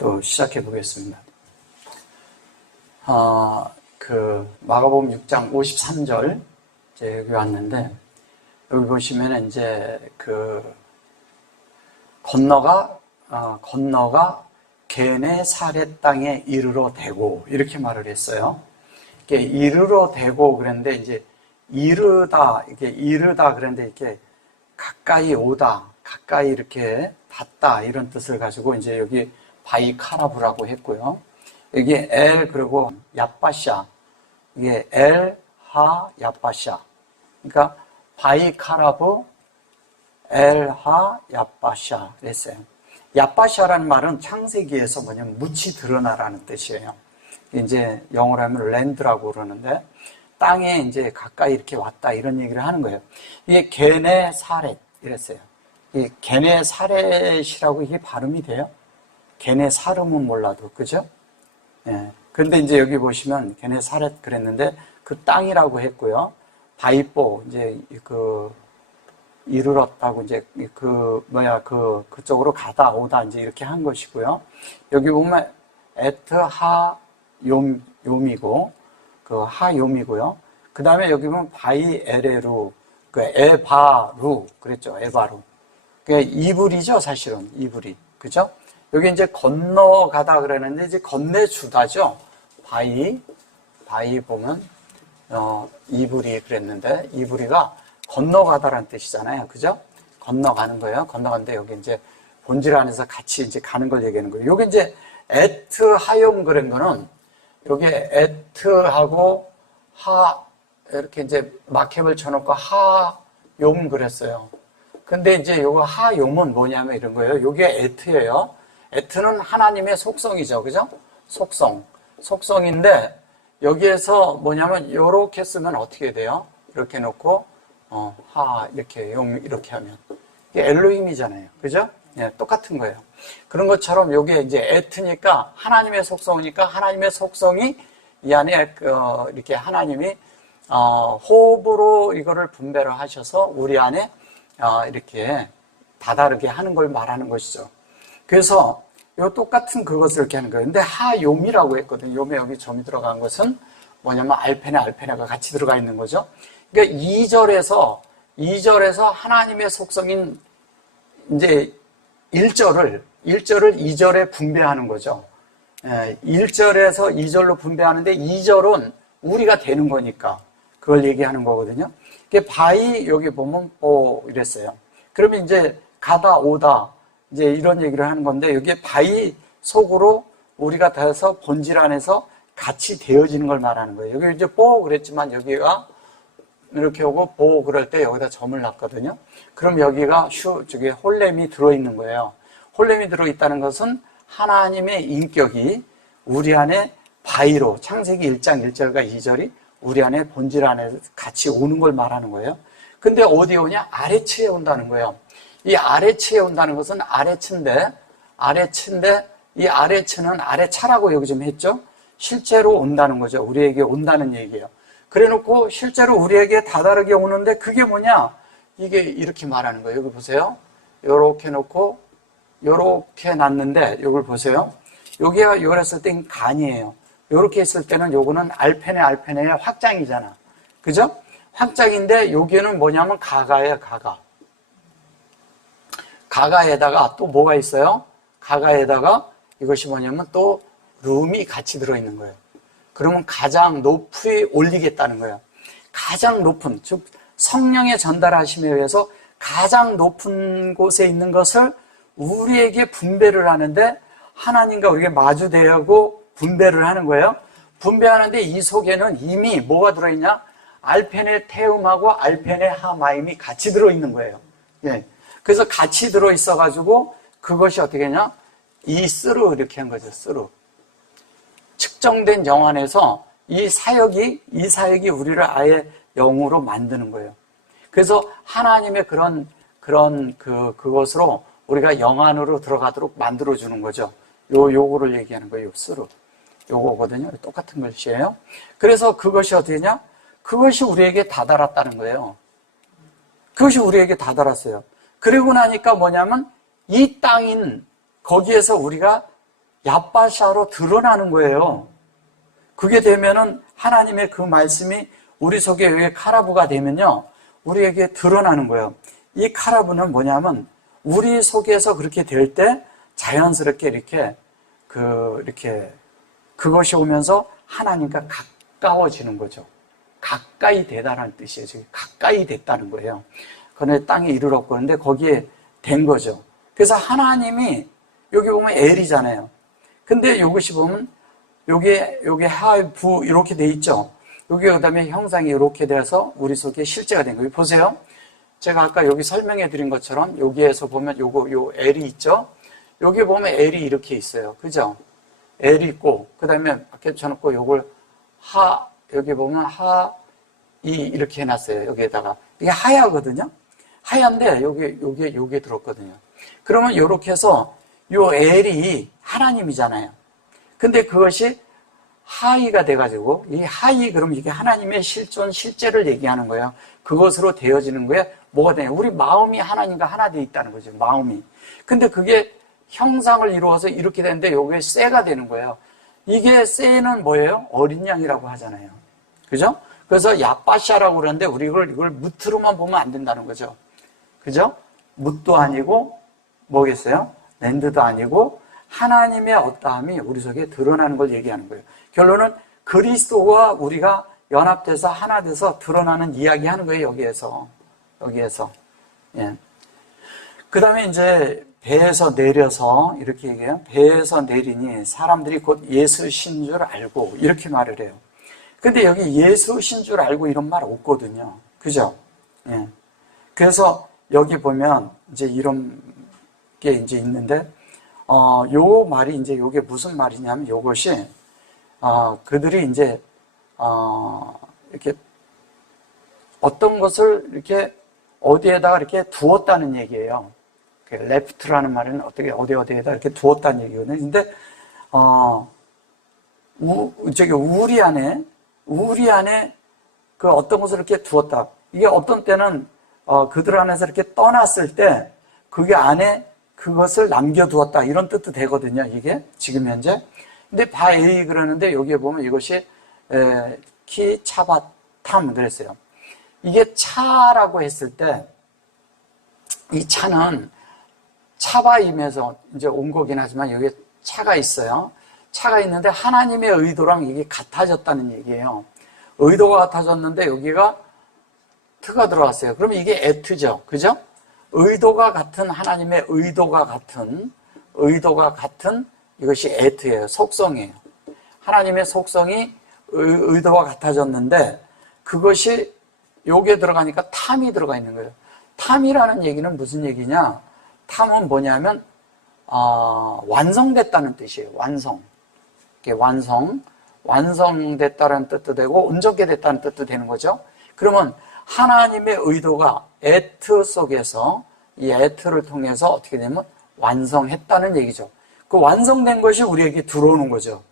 또 시작해 보겠습니다. 마가복음 6장 53절 이제 여기 왔는데, 여기 보시면 이제 건너가 게네사렛 땅에 이르러 대고 이렇게 말을 했어요. 이게 이르러 대고 그랬는데 이제 이르다 그랬는데 이렇게 가까이 오다, 가까이 이렇게 닿다 이런 뜻을 가지고 이제 여기 바이카라브라고 했고요. 여기 엘 그리고 야빠샤, 이게 엘하 야빠샤. 그러니까 바이카라브 엘하 야빠샤 그랬어요. 야빠샤라는 말은 창세기에서 뭐냐면 묻이 드러나라는 뜻이에요. 이제 영어로 하면 랜드라고 그러는데 땅에 이제 가까이 이렇게 왔다 이런 얘기를 하는 거예요. 이게 게네사렛 이랬어요. 이 게네사렛이라고 이게 발음이 돼요? 게네사름은 몰라도 그죠? 예. 그런데 이제 여기 보시면 게네사렛 그랬는데 그 땅이라고 했고요. 바이뽀 이제 이르렀다고 이제 그쪽으로 가다 오다 이제 이렇게 한 것이고요. 여기 보면 에트하욤이고 그 하욤이고요. 그 다음에 여기 보면 바이에레루, 에바루 그랬죠. 에바루. 그게 이불이죠, 사실은 이불이 그죠? 여기 이제 건너가다 그러는데 이제 건네주다죠. 바이 보면 이불이 그랬는데 이불이가 건너가다라는 뜻이잖아요. 그죠? 건너가는 거예요. 건너가는데 여기 이제 본질 안에서 같이 이제 가는 걸 얘기하는 거예요. 여기 이제 에트하욤 그런 거는 여기에 에트하고 하 이렇게 이제 마켓을 쳐놓고 하욤 그랬어요. 근데 이제 요거 하욤은 뭐냐면 이런 거예요. 요게 에트예요. 에트는 하나님의 속성이죠. 그죠? 속성인데 여기에서 뭐냐면 요렇게 쓰면 어떻게 돼요? 이렇게 놓고 이렇게 이렇게 하면 이게 엘로힘이잖아요. 그죠? 예, 똑같은 거예요. 그런 것처럼 요게 이제 에트니까 하나님의 속성이니까 하나님의 속성이 이 안에 이렇게 하나님이 호흡으로 이거를 분배를 하셔서 우리 안에 이렇게 다다르게 하는 걸 말하는 것이죠. 그래서 요 똑같은 그것을 이렇게 하는 거예요. 근데 하욤이라고 했거든요. 요에 여기 점이 들어간 것은 뭐냐면 알페네가 같이 들어가 있는 거죠. 그러니까 2절에서 하나님의 속성인 이제 1절을 2절에 분배하는 거죠. 1절에서 2절로 분배하는데 2절은 우리가 되는 거니까 그걸 얘기하는 거거든요. 바이 여기 보면 이랬어요. 그러면 이제 가다 오다 이제 이런 얘기를 하는 건데 여기에 바이 속으로 우리가 돼서 본질 안에서 같이 되어지는 걸 말하는 거예요. 여기 이제 그랬지만 여기가 이렇게 오고 그럴 때 여기다 점을 놨거든요. 그럼 여기가 저기 홀렘이 들어있는 거예요. 홀렘이 들어있다는 것은 하나님의 인격이 우리 안에 바이로 창세기 1장 1절과 2절이 우리 안에 본질 안에 같이 오는 걸 말하는 거예요. 근데 어디에 오냐? 아래층에 온다는 거예요. 이 아래층에 온다는 것은 아래층인데 이 아래층은 아래차라고 여기 좀 했죠? 실제로 온다는 거죠. 우리에게 온다는 얘기예요. 그래 놓고 실제로 우리에게 다다르게 오는데 그게 뭐냐? 이게 이렇게 말하는 거예요. 여기 보세요. 요렇게 놓고 요렇게 놨는데 요걸 보세요. 여기가 요랬을 땐 간이에요. 요렇게 했을 때는 요거는 알페네의 확장이잖아. 그죠? 확장인데 여기는 뭐냐면 가가예요. 가가에다가 또 뭐가 있어요? 가가에다가 이것이 뭐냐면 또 룸이 같이 들어있는 거예요. 그러면 가장 높이 올리겠다는 거예요. 가장 높은, 즉 성령의 전달하심에 의해서 가장 높은 곳에 있는 것을 우리에게 분배를 하는데 하나님과 우리가 마주대하고 분배를 하는 거예요. 분배하는데 이 속에는 이미 뭐가 들어있냐? 알페네 태음하고 알페네 하마임이 같이 들어있는 거예요. 예. 그래서 같이 들어있어가지고 그것이 어떻게 했냐? 이 쓰루 이렇게 한 거죠. 쓰루. 측정된 영 안에서 이 사역이 우리를 아예 영으로 만드는 거예요. 그래서 하나님의 그것으로 우리가 영 안으로 들어가도록 만들어주는 거죠. 요거를 얘기하는 거예요. 쓰루. 요거거든요. 똑같은 글씨예요. 그래서 그것이 어떻게 했냐? 그것이 우리에게 다다랐다는 거예요. 그것이 우리에게 다다랐어요. 그리고 나니까 뭐냐면 이 땅인 거기에서 우리가 야빠샤로 드러나는 거예요. 그게 되면은 하나님의 그 말씀이 우리 속에 왜 카라브가 되면요, 우리에게 드러나는 거예요. 이 카라브는 뭐냐면 우리 속에서 그렇게 될 때 자연스럽게 이렇게 그것이 오면서 하나님과 가까워지는 거죠. 가까이 되다라는 뜻이에요. 지금 가까이 됐다는 거예요. 그런데 땅에 이르렀고 그런데 거기에 된 거죠. 그래서 하나님이 여기 보면 엘이잖아요. 근데 이것이 보면 요게 하부 이렇게 돼 있죠. 여기 그다음에 형상이 이렇게 돼서 우리 속에 실제가 된 거예요. 보세요. 제가 아까 여기 설명해 드린 것처럼 여기에서 보면 요 L이 있죠. 여기 보면 L이 이렇게 있어요. 그죠? L이 있고 그다음에 밖에 쳐놓고 요걸 여기 보면 이 이렇게 해놨어요. 여기에다가 이게 하야거든요. 하얀데 요게 들었거든요. 그러면 요렇게 해서 요 L이 하나님이잖아요. 근데 그것이 하이가 돼가지고 이 하이 그러면 이게 하나님의 실제를 얘기하는 거예요. 그것으로 되어지는 거에 뭐가 되냐? 우리 마음이 하나님과 하나 돼 있다는 거죠. 마음이. 근데 그게 형상을 이루어서 이렇게 되는데 요게 쇠가 되는 거예요. 이게 쇠는 뭐예요? 어린 양이라고 하잖아요. 그죠? 그래서 야빠샤라고 그러는데 우리 이걸 무트로만 보면 안 된다는 거죠. 그죠? 뭇도 아니고 뭐겠어요? 랜드도 아니고 하나님의 어떠함이 우리 속에 드러나는 걸 얘기하는 거예요. 결론은 그리스도와 우리가 연합돼서 하나 돼서 드러나는 이야기 하는 거예요. 여기에서. 예. 그 다음에 이제 배에서 내려서 이렇게 얘기해요. 배에서 내리니 사람들이 곧 예수신 줄 알고 이렇게 말을 해요. 근데 여기 예수신 줄 알고 이런 말 없거든요. 그죠? 예. 그래서 여기 보면 이제 이런 게 이제 있는데, 요 말이 이제 요게 무슨 말이냐면 요것이, 그들이 이제, 이렇게 어떤 것을 이렇게 어디에다가 이렇게 두었다는 얘기예요. 레프트라는 말은 어디에다 이렇게 두었다는 얘기거든요. 근데, 우리 안에 그 어떤 것을 이렇게 두었다. 이게 어떤 때는, 그들 안에서 이렇게 떠났을 때, 그게 안에 그것을 남겨두었다. 이런 뜻도 되거든요. 이게 지금 현재. 근데 바에이 그러는데 여기에 보면 이것이 키 차바탐 그랬어요. 이게 차라고 했을 때 이 차는 차바임에서 이제 온 거긴 하지만 여기에 차가 있어요. 차가 있는데 하나님의 의도랑 이게 같아졌다는 얘기예요. 의도가 같아졌는데 여기가 트가 들어왔어요. 그러면 이게 에트죠. 그죠? 의도가 같은 하나님의 의도가 같은 이것이 에트예요. 속성이에요. 하나님의 속성이 의도가 같아졌는데 그것이 여기에 들어가니까 탐이 들어가 있는 거예요. 탐이라는 얘기는 무슨 얘기냐? 탐은 뭐냐면 완성됐다는 뜻이에요. 완성됐다는 뜻도 되고 온전케 됐다는 뜻도 되는 거죠. 그러면 하나님의 의도가 에트 속에서 이 에트를 통해서 어떻게 되면 완성했다는 얘기죠. 그 완성된 것이 우리에게 들어오는 거죠.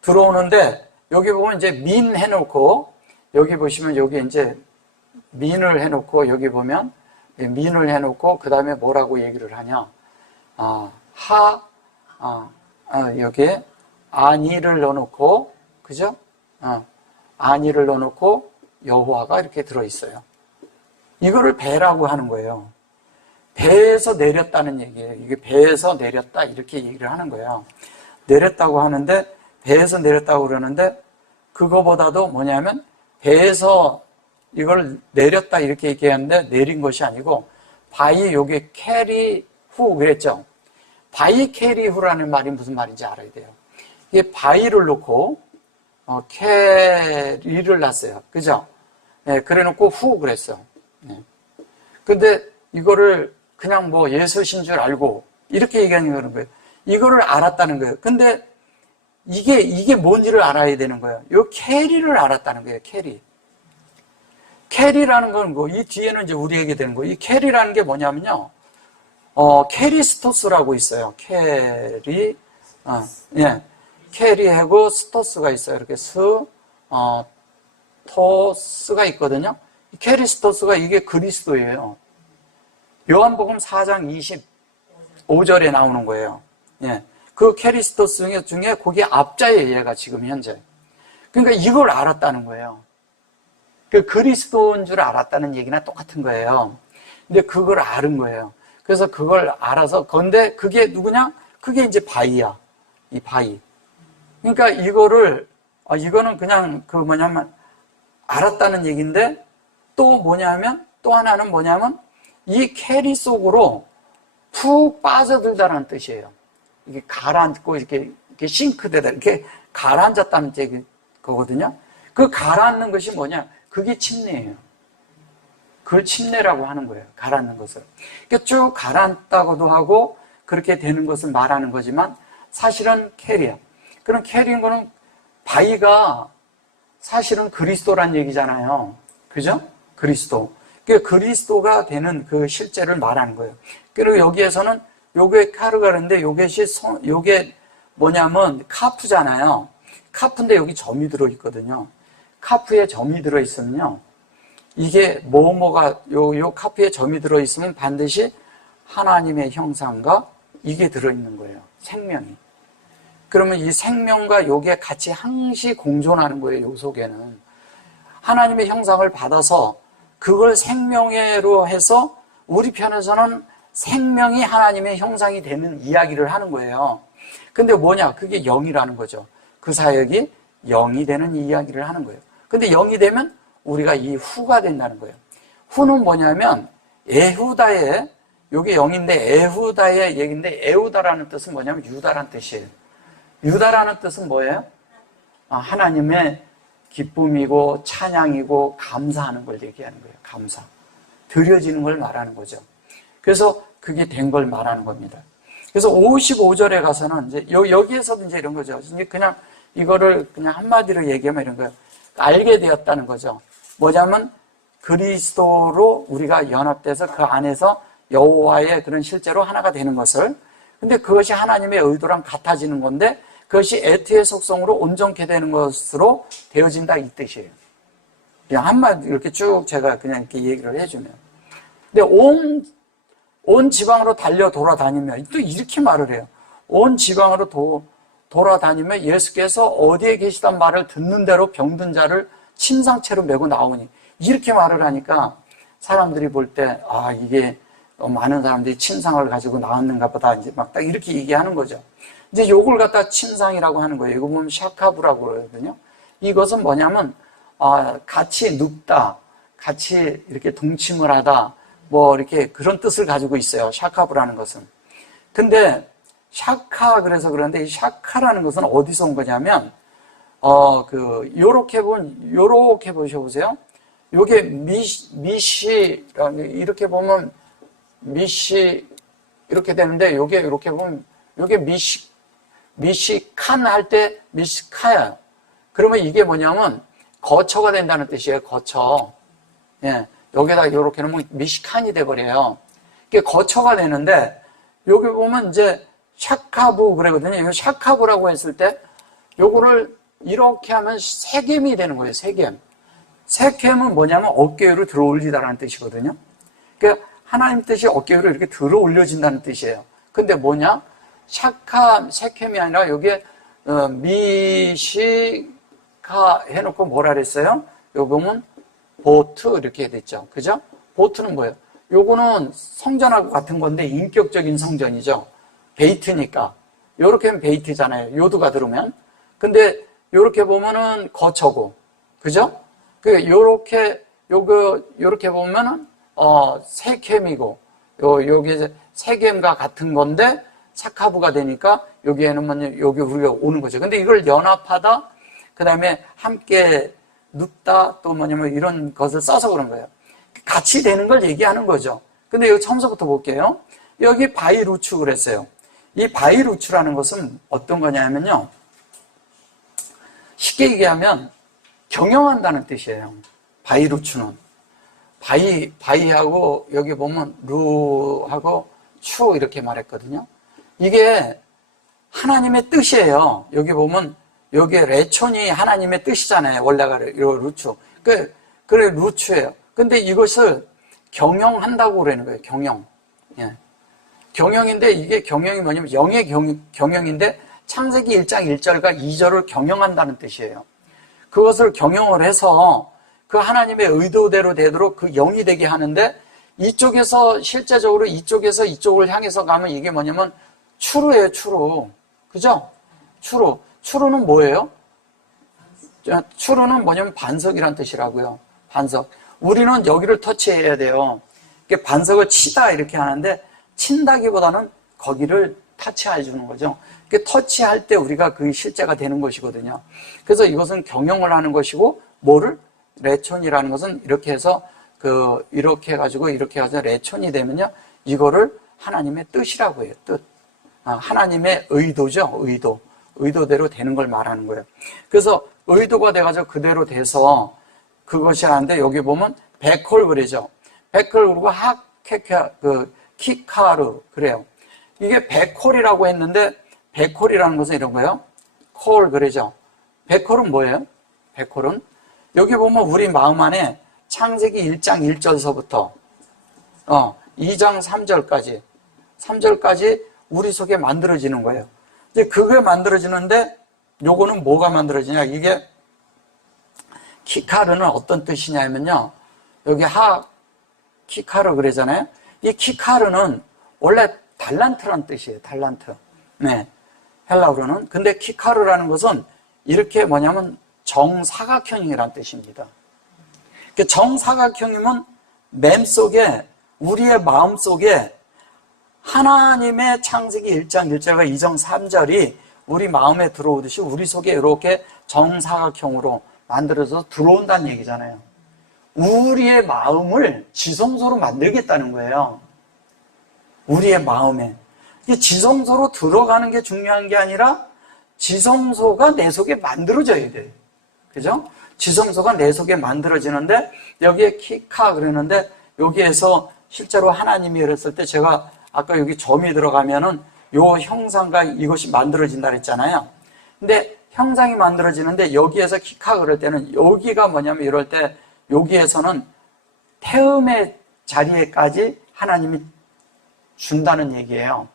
들어오는데 여기 보면 이제 민 해놓고 여기 보시면 여기 이제 민을 해놓고 여기 보면 민을 해놓고 그 다음에 뭐라고 얘기를 하냐? 여기에 아니를 넣어놓고 그죠? 아니를 넣어놓고 여호와가 이렇게 들어있어요. 이거를 배라고 하는 거예요. 배에서 내렸다는 얘기예요. 이게 배에서 내렸다 이렇게 얘기를 하는 거예요. 내렸다고 하는데 배에서 내렸다고 그러는데 그거보다도 뭐냐면 배에서 이걸 내렸다 이렇게 얘기하는데 내린 것이 아니고 바이 요게 캐리 후 그랬죠. 바이 캐리 후라는 말이 무슨 말인지 알아야 돼요. 이게 바이를 놓고 캐리를 놨어요. 그죠? 네, 그래 놓고 후 그랬어. 네. 근데 이거를 그냥 뭐 예수신 줄 알고 이렇게 얘기하는 거예요. 이거를 알았다는 거예요. 근데 이게 뭔지를 알아야 되는 거예요. 요 캐리를 알았다는 거예요. 캐리라는 건 뭐, 이 뒤에는 이제 우리에게 되는 거예요. 이 캐리라는 게 뭐냐면요. 캐리스토스라고 있어요. 캐리하고 스토스가 있어요. 이렇게 토스가 있거든요. 캐리스토스가 이게 그리스도예요. 요한복음 4장 25절에 나오는 거예요. 예. 그 캐리스토스 중에 거기 앞자예요, 얘가 지금 현재. 그러니까 이걸 알았다는 거예요. 그 그리스도인 줄 알았다는 얘기나 똑같은 거예요. 근데 그걸 알은 거예요. 그래서 그걸 알아서, 근데 그게 누구냐? 그게 이제 바위야. 이 바위. 그러니까 이거는 그냥 알았다는 얘기인데, 또 하나는 뭐냐면, 이 캐리 속으로 푹 빠져들다라는 뜻이에요. 이게 가라앉고, 이렇게 싱크대다, 이렇게 가라앉았다는 거거든요. 그 가라앉는 것이 뭐냐? 그게 침례예요. 그걸 침례라고 하는 거예요. 가라앉는 것을. 그러니까 쭉 가라앉다고도 하고, 그렇게 되는 것을 말하는 거지만, 사실은 캐리야. 그럼 캐리인 거는 바위가 사실은 그리스도란 얘기잖아요. 그죠? 그리스도. 그리스도가 되는 그 실제를 말하는 거예요. 그리고 여기에서는 요게 카르가르인데 요게 뭐냐면 카프잖아요. 카프인데 여기 점이 들어있거든요. 카프에 점이 들어있으면요. 이게 요 카프에 점이 들어있으면 반드시 하나님의 형상과 이게 들어있는 거예요. 생명이. 그러면 이 생명과 요게 같이 항시 공존하는 거예요. 요 속에는. 하나님의 형상을 받아서 그걸 생명으로 해서 우리 편에서는 생명이 하나님의 형상이 되는 이야기를 하는 거예요. 근데 뭐냐? 그게 영이라는 거죠. 그 사역이 영이 되는 이야기를 하는 거예요. 근데 영이 되면 우리가 이 후가 된다는 거예요. 후는 뭐냐면 에후다의, 요게 영인데 에후다의 얘기인데, 에후다라는 뜻은 뭐냐면 유다라는 뜻이에요. 유다라는 뜻은 뭐예요? 하나님의 기쁨이고 찬양이고 감사하는 걸 얘기하는 거예요. 감사. 드려지는 걸 말하는 거죠. 그래서 그게 된 걸 말하는 겁니다. 그래서 55절에 가서는 이제 여기에서도 이제 이런 거죠. 그냥 이거를 그냥 한마디로 얘기하면 이런 거예요. 알게 되었다는 거죠. 뭐냐면 그리스도로 우리가 연합돼서 그 안에서 여호와의 그런 실제로 하나가 되는 것을, 근데 그것이 하나님의 의도랑 같아지는 건데 그것이 에트의 속성으로 온전케 되는 것으로 되어진다 이 뜻이에요. 그냥 한마디 이렇게 쭉 제가 그냥 이렇게 얘기를 해주면. 근데 온 지방으로 달려 돌아다니며, 또 이렇게 말을 해요. 온 지방으로 돌아다니며 예수께서 어디에 계시단 말을 듣는 대로 병든 자를 침상채로 메고 나오니, 이렇게 말을 하니까 사람들이 볼 때, 이게 많은 사람들이 침상을 가지고 나왔는가 보다, 이제 막 딱 이렇게 얘기하는 거죠. 이제 요걸 갖다 침상이라고 하는 거예요. 이거 보면 샤카부라고 그러거든요. 이것은 뭐냐면, 같이 눕다, 같이 이렇게 동침을 하다, 뭐 이렇게 그런 뜻을 가지고 있어요. 샤카부라는 것은. 근데 그래서 그런데 이 샤카라는 것은 어디서 온 거냐면, 요렇게 보셔보세요. 요게 이렇게 보면 미시 이렇게 되는데, 요게 이렇게 보면 요게 미시칸 할 때 미시카야. 그러면 이게 뭐냐면 거처가 된다는 뜻이에요. 거처. 예. 여기다 이렇게 놓으면 미시칸이 돼버려요. 이게 거처가 되는데, 여기 보면 이제 샤카부 그러거든요. 이거 샤카부라고 했을 때, 요거를 이렇게 하면 세겜이 되는 거예요. 세겜. 세겜은 뭐냐면 어깨 위로 들어 올리다라는 뜻이거든요. 그러니까 하나님 뜻이 어깨 위로 이렇게 들어 올려진다는 뜻이에요. 근데 뭐냐? 세겜이 아니라 여기에 미시카 해놓고 뭐라 그랬어요? 여기 보면 보트 이렇게 됐죠. 그죠? 보트는 뭐예요? 요거는 성전하고 같은 건데 인격적인 성전이죠. 베이트니까. 요렇게 하면 베이트잖아요. 요두가 들으면. 근데 요렇게 보면은 거처고. 그죠? 요렇게 보면은 세겜이고, 요게 세겜과 같은 건데 사카부가 되니까 여기에는 여기 우리가 오는 거죠. 근데 이걸 연합하다, 그 다음에 함께 눕다, 또 뭐냐면 이런 것을 써서 그런 거예요. 같이 되는 걸 얘기하는 거죠. 근데 여기 처음부터 볼게요. 여기 바이루추 그랬어요. 이 바이루추라는 것은 어떤 거냐면요. 쉽게 얘기하면 경영한다는 뜻이에요. 바이루추는. 바이하고 여기 보면 루하고 추 이렇게 말했거든요. 이게 하나님의 뜻이에요. 여기 보면 여기 레촌이 하나님의 뜻이잖아요. 원래가 루추. 그래 루추예요. 근데 이것을 경영한다고 그러는 거예요. 경영. 예. 경영인데 이게 경영이 뭐냐면 영의 경영인데 창세기 1장 1절과 2절을 경영한다는 뜻이에요. 그것을 경영을 해서 그 하나님의 의도대로 되도록 그 영이 되게 하는데 이쪽에서 실제적으로 이쪽에서 이쪽을 향해서 가면 이게 뭐냐면 추루예요, 추루. 그죠? 추루. 추루는 뭐예요? 추루는 뭐냐면 반석이란 뜻이라고요. 반석. 우리는 여기를 터치해야 돼요. 반석을 치다 이렇게 하는데 친다기보다는 거기를 터치해 주는 거죠. 터치할 때 우리가 그게 실제가 되는 것이거든요. 그래서 이것은 경영을 하는 것이고 뭐를? 레촌이라는 것은 이렇게 해서 이렇게 해가지고 레촌이 되면요. 이거를 하나님의 뜻이라고 해요. 뜻. 하나님의 의도죠. 의도대로 되는 걸 말하는 거예요. 그래서 의도가 돼가지고 그대로 돼서 그것이 하는데 여기 보면 베콜 그래죠. 베콜 그리고 키카르 그래요. 이게 베콜이라고 했는데 베콜이라는 것은 이런 거예요. 콜 그래죠. 베콜은 뭐예요? 베콜은 여기 보면 우리 마음 안에 창세기 1장 1절서부터 2장 3절까지 우리 속에 만들어지는 거예요. 이제 그게 만들어지는데 요거는 뭐가 만들어지냐? 이게 키카르는 어떤 뜻이냐면요. 여기 키카르 그러잖아요. 이 키카르는 원래 달란트란 뜻이에요. 달란트. 네. 헬라어로는. 근데 키카르라는 것은 이렇게 뭐냐면 정사각형이란 뜻입니다. 정사각형이면 맴속에 우리의 마음 속에 하나님의 창세기 1장 1절과 2장 3절이 우리 마음에 들어오듯이 우리 속에 이렇게 정사각형으로 만들어서 들어온다는 얘기잖아요. 우리의 마음을 지성소로 만들겠다는 거예요. 우리의 마음에. 지성소로 들어가는 게 중요한 게 아니라 지성소가 내 속에 만들어져야 돼요. 그죠? 지성소가 내 속에 만들어지는데 여기에 키카 그러는데 여기에서 실제로 하나님이 그랬을 때 제가 아까 여기 점이 들어가면은 요 형상과 이것이 만들어진다 그랬잖아요. 근데 형상이 만들어지는데 여기에서 키카 그럴 때는 여기가 뭐냐면 이럴 때 여기에서는 태음의 자리에까지 하나님이 준다는 얘기예요.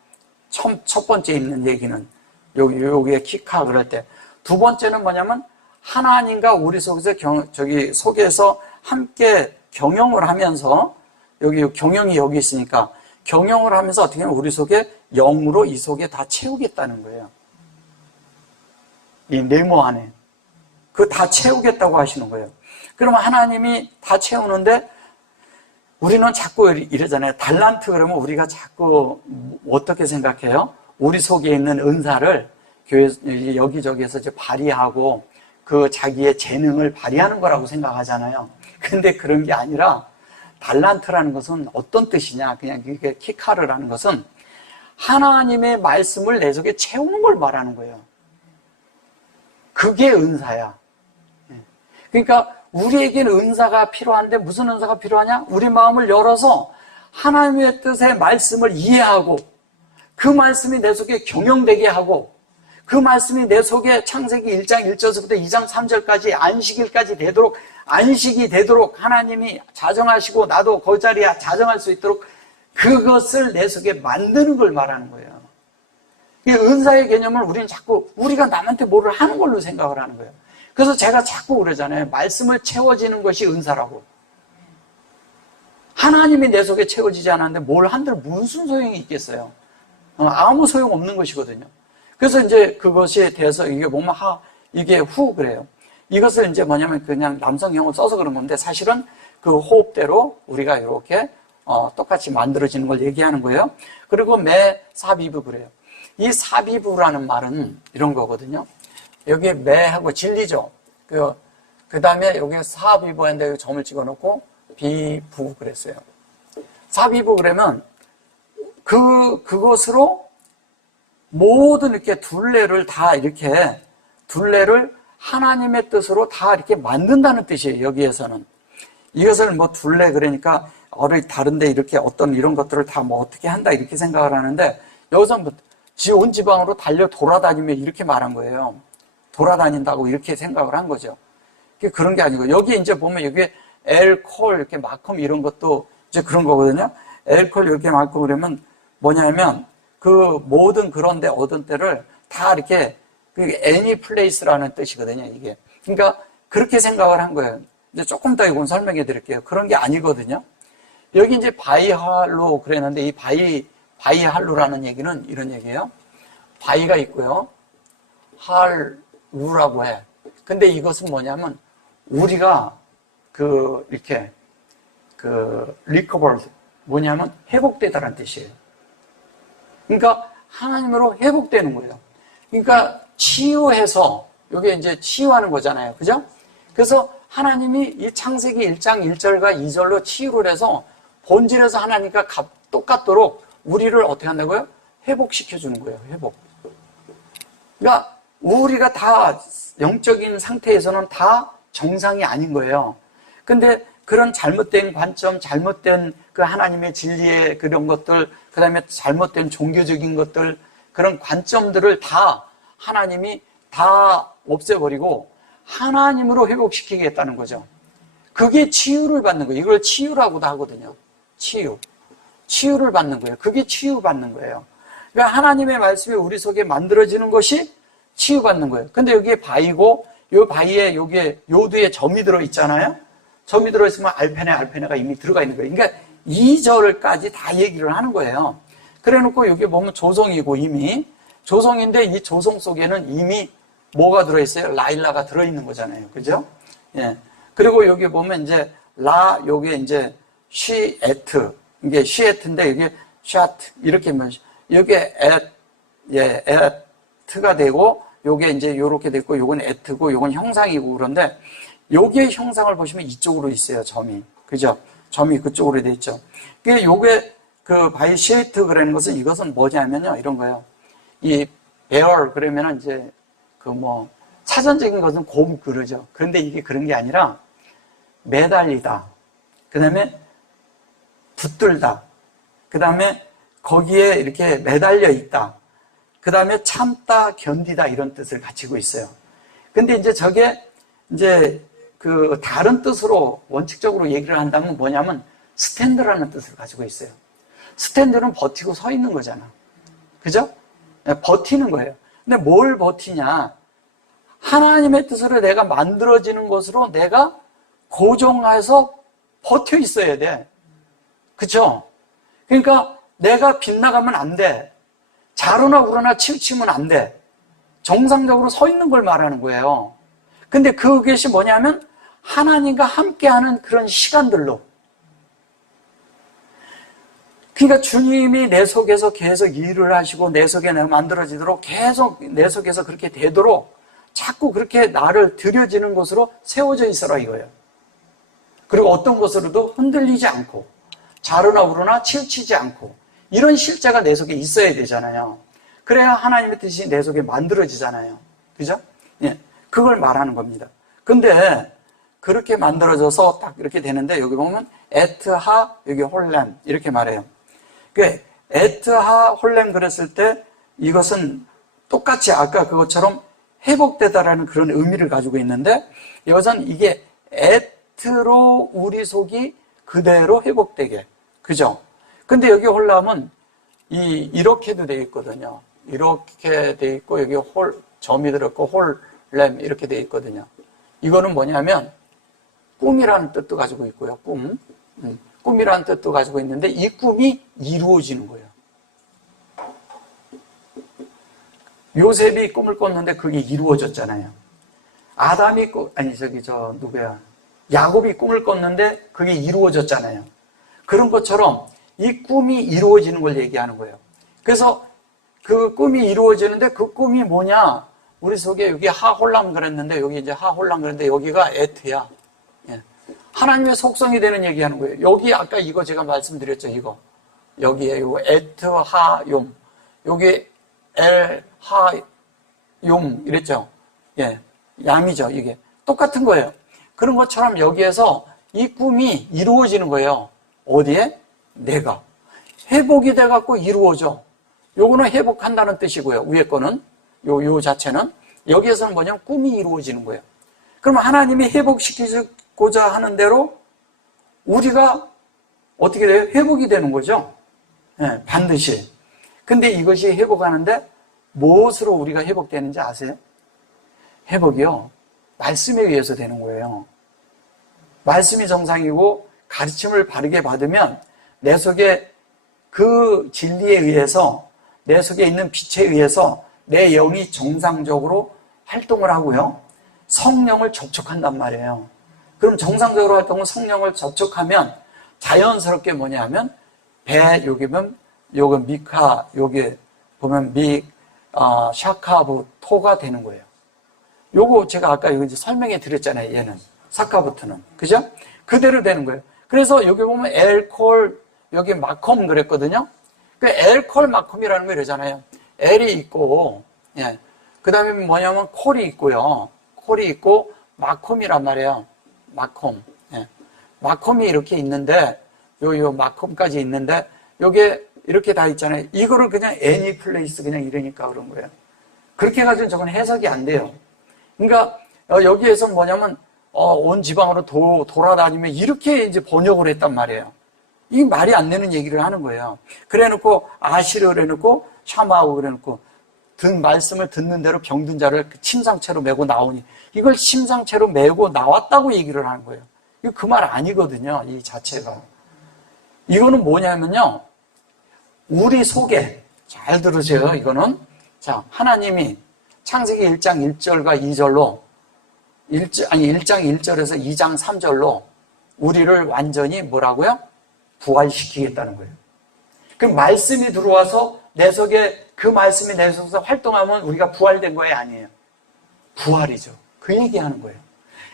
첫 번째 있는 얘기는 여기에 키카 그럴 때. 두 번째는 뭐냐면 하나님과 우리 속에서 속에서 함께 경영을 하면서 여기 경영이 여기 있으니까 경영을 하면서 어떻게 하면 우리 속에 영으로 이 속에 다 채우겠다는 거예요. 이 네모 안에. 그 다 채우겠다고 하시는 거예요. 그러면 하나님이 다 채우는데 우리는 자꾸 이러잖아요. 달란트 그러면 우리가 자꾸 어떻게 생각해요? 우리 속에 있는 은사를 교회 여기저기에서 이제 발휘하고 그 자기의 재능을 발휘하는 거라고 생각하잖아요. 근데 그런 게 아니라 달란트라는 것은 어떤 뜻이냐? 그냥 이게 키카르라는 것은 하나님의 말씀을 내 속에 채우는 걸 말하는 거예요. 그게 은사야. 그러니까 우리에게는 은사가 필요한데 무슨 은사가 필요하냐? 우리 마음을 열어서 하나님의 뜻의 말씀을 이해하고 그 말씀이 내 속에 경영되게 하고 그 말씀이 내 속에 창세기 1장 1절부터 2장 3절까지 안식일까지 되도록 안식이 되도록 하나님이 자정하시고 나도 그 자리에 자정할 수 있도록 그것을 내 속에 만드는 걸 말하는 거예요. 이 은사의 개념을 우리는 자꾸 우리가 남한테 뭐를 하는 걸로 생각을 하는 거예요. 그래서 제가 자꾸 그러잖아요. 말씀을 채워지는 것이 은사라고. 하나님이 내 속에 채워지지 않았는데 뭘 한들 무슨 소용이 있겠어요? 아무 소용 없는 것이거든요. 그래서 이제 그것에 대해서 이게 보면 이게 그래요. 이것을 이제 뭐냐면 그냥 남성형을 써서 그런 건데 사실은 그 호흡대로 우리가 이렇게 똑같이 만들어지는 걸 얘기하는 거예요. 그리고 사비부 그래요. 이 사비부라는 말은 이런 거거든요. 여기에 매하고 진리죠. 그 다음에 여기에 사비부인데 여기 점을 찍어 놓고 비부 그랬어요. 사비부 그러면 그것으로 모든 이렇게 둘레를 하나님의 뜻으로 다 이렇게 만든다는 뜻이에요. 여기에서는. 이것을 뭐 둘레 그러니까 다른데 이렇게 어떤 이런 것들을 다 뭐 어떻게 한다 이렇게 생각을 하는데 여기서 온 지방으로 달려 돌아다니며 이렇게 말한 거예요. 돌아다닌다고 이렇게 생각을 한 거죠. 그런 게 아니고 여기 이제 보면 여기 엘콜 이렇게 마컴 이런 것도 이제 그런 거거든요. 엘콜 이렇게 마컴 그러면 뭐냐면 그 모든 그런 데 얻은 때를 다 이렇게 그 any place라는 뜻이거든요, 이게. 그러니까 그렇게 생각을 한 거예요. 이제 조금 더 이건 설명해 드릴게요. 그런 게 아니거든요. 여기 이제 바이할로 그랬는데 이 바이할로라는 얘기는 이런 얘기예요. 바이가 있고요. 할루라고 해. 근데 이것은 뭐냐면 우리가 이렇게 recovered 뭐냐면 회복되다라는 뜻이에요. 그러니까 하나님으로 회복되는 거예요. 그러니까 치유해서 이게 이제 치유하는 거잖아요. 그죠? 그래서 하나님이 이 창세기 1장 1절과 2절로 치유를 해서 본질에서 하나님과 똑같도록 우리를 어떻게 한다고요? 회복시켜 주는 거예요. 회복. 그러니까 우리가 다 영적인 상태에서는 다 정상이 아닌 거예요. 근데 그런 잘못된 관점, 잘못된 그 하나님의 진리의 그런 것들, 그 다음에 잘못된 종교적인 것들, 그런 관점들을 다 하나님이 다 없애버리고 하나님으로 회복시키겠다는 거죠. 그게 치유를 받는 거예요. 이걸 치유라고도 하거든요. 치유를 받는 거예요. 그게 치유받는 거예요. 그러니까 하나님의 말씀이 우리 속에 만들어지는 것이 치유받는 거예요. 근데 여기에 바위고, 요 바위에 여기에 요두에 점이 들어있잖아요. 점이 들어있으면 알페네가 이미 들어가 있는 거예요. 그러니까 2절까지 다 얘기를 하는 거예요. 그래 놓고 여기 보면 조성이고 이미 조성인데 이 조성 속에는 이미 뭐가 들어있어요? 라일라가 들어있는 거잖아요. 그죠? 예. 그리고 여기 보면 이제 요게 이제 쉬에트. 이게 쉬에트인데 여기 샤트. 이렇게 하면 여기에 에트가 되고 요게 이제 요렇게 됐고 요건 에트고 요건 형상이고 그런데 요게 형상을 보시면 이쪽으로 있어요. 점이. 그죠? 점이 그쪽으로 돼 있죠. 요게 그 바이시에트 그라는 것은 이것은 뭐냐면요. 이런 거예요. 이 베어 그러면은 이제 사전적인 것은 곰 그러죠. 그런데 이게 그런 게 아니라 매달리다. 그 다음에 붙들다. 그 다음에 거기에 이렇게 매달려 있다. 그 다음에 참다, 견디다 이런 뜻을 가지고 있어요. 근데 이제 저게 이제 그 다른 뜻으로 원칙적으로 얘기를 한다면 뭐냐면 스탠드라는 뜻을 가지고 있어요. 스탠드는 버티고 서 있는 거잖아. 그죠? 버티는 거예요. 근데 뭘 버티냐? 하나님의 뜻으로 내가 만들어지는 것으로 내가 고정해서 버텨 있어야 돼. 그쵸? 그러니까 내가 빗나가면 안 돼. 자로나 우러나 치우치면 안 돼. 정상적으로 서 있는 걸 말하는 거예요. 근데 그것이 뭐냐면 하나님과 함께하는 그런 시간들로. 그러니까 주님이 내 속에서 계속 일을 하시고 내 속에 내가 만들어지도록 계속 내 속에서 그렇게 되도록 자꾸 그렇게 나를 들여지는 곳으로 세워져 있어라 이거예요. 그리고 어떤 곳으로도 흔들리지 않고 자르나 우러나 치우치지 않고 이런 실제가 내 속에 있어야 되잖아요. 그래야 하나님의 뜻이 내 속에 만들어지잖아요. 그죠? 예, 그걸 말하는 겁니다. 근데 그렇게 만들어져서 딱 이렇게 되는데 여기 보면 에트하 여기 홀렘 이렇게 말해요. 그 에트하 홀렘 그랬을 때 이것은 똑같이 아까 그것처럼 회복되다라는 그런 의미를 가지고 있는데 이것은 이게 에트로 우리 속이 그대로 회복되게. 그죠? 근데 여기 홀람은 이렇게도 되어 있거든요. 이렇게 되어 있고 여기 점이 들었고 홀렘 이렇게 되어 있거든요. 이거는 뭐냐면 꿈이라는 뜻도 가지고 있고요. 꿈이라는 뜻도 가지고 있는데 이 꿈이 이루어지는 거예요. 요셉이 꿈을 꿨는데 그게 이루어졌잖아요. 야곱이 꿈을 꿨는데 그게 이루어졌잖아요. 그런 것처럼 이 꿈이 이루어지는 걸 얘기하는 거예요. 그래서 그 꿈이 이루어지는데 그 꿈이 뭐냐? 우리 속에 여기 하홀람 그랬는데 여기 이제 하홀람 그랬는데 여기가 에트야. 예. 하나님의 속성이 되는 얘기하는 거예요. 여기 아까 이거 제가 말씀드렸죠. 이거 여기에 이거 에트 하용 여기 엘 하용 이랬죠. 예, 양이죠. 이게 똑같은 거예요. 그런 것처럼 여기에서 이 꿈이 이루어지는 거예요. 어디에? 내가 회복이 돼갖고 이루어져. 요거는 회복한다는 뜻이고요. 위에 거는 요 자체는 여기에서는 뭐냐면 꿈이 이루어지는 거예요. 그럼 하나님이 회복시키고자 하는 대로 우리가 어떻게 돼요? 회복이 되는 거죠. 예, 반드시. 근데 이것이 회복하는데 무엇으로 우리가 회복되는지 아세요? 회복이요, 말씀에 의해서 되는 거예요. 말씀이 정상이고 가르침을 바르게 받으면 내 속에 그 진리에 의해서, 내 속에 있는 빛에 의해서 내 영이 정상적으로 활동을 하고요, 성령을 접촉한단 말이에요. 그럼 정상적으로 활동은 성령을 접촉하면 자연스럽게 뭐냐 하면 배, 여기 보면 요거 미카, 여기 보면 샤카부 토가 되는 거예요. 요거 제가 아까 이거 이제 설명해 드렸잖아요. 얘는 사카부트는, 그죠? 그대로 되는 거예요. 그래서 여기 보면 엘콜, 여기 마콤 그랬거든요. 그 엘콜 마콤이라는 거 이러잖아요. 엘이 있고, 예. 그 다음에 뭐냐면 콜이 있고요. 콜이 있고 마콤이란 말이에요. 마콤. 예. 마콤이 이렇게 있는데, 요 마콤까지 있는데, 요게 이렇게 다 있잖아요. 이거를 그냥 애니 플레이스 그냥 이러니까 그런 거예요. 그렇게 해가지고 저건 해석이 안 돼요. 그러니까 여기에서 뭐냐면 온 지방으로 돌아다니면 이렇게 이제 번역을 했단 말이에요. 이 말이 안 되는 얘기를 하는 거예요. 그래놓고 아시르 그래놓고 샤마우 그래놓고 말씀을 듣는 대로 병든 자를 침상채로 메고 나오니, 이걸 침상채로 메고 나왔다고 얘기를 하는 거예요. 이거 그 말 아니거든요. 이 자체가. 이거는 뭐냐면요, 우리 속에, 잘 들으세요. 이거는 자, 하나님이 창세기 1장 1절과 2절로 1장 1절에서 2장 3절로 우리를 완전히 뭐라고요? 부활시키겠다는 거예요. 그 말씀이 들어와서 내 속에, 그 말씀이 내 속에서 활동하면 우리가 부활된 거예요? 아니에요. 부활이죠. 그 얘기하는 거예요.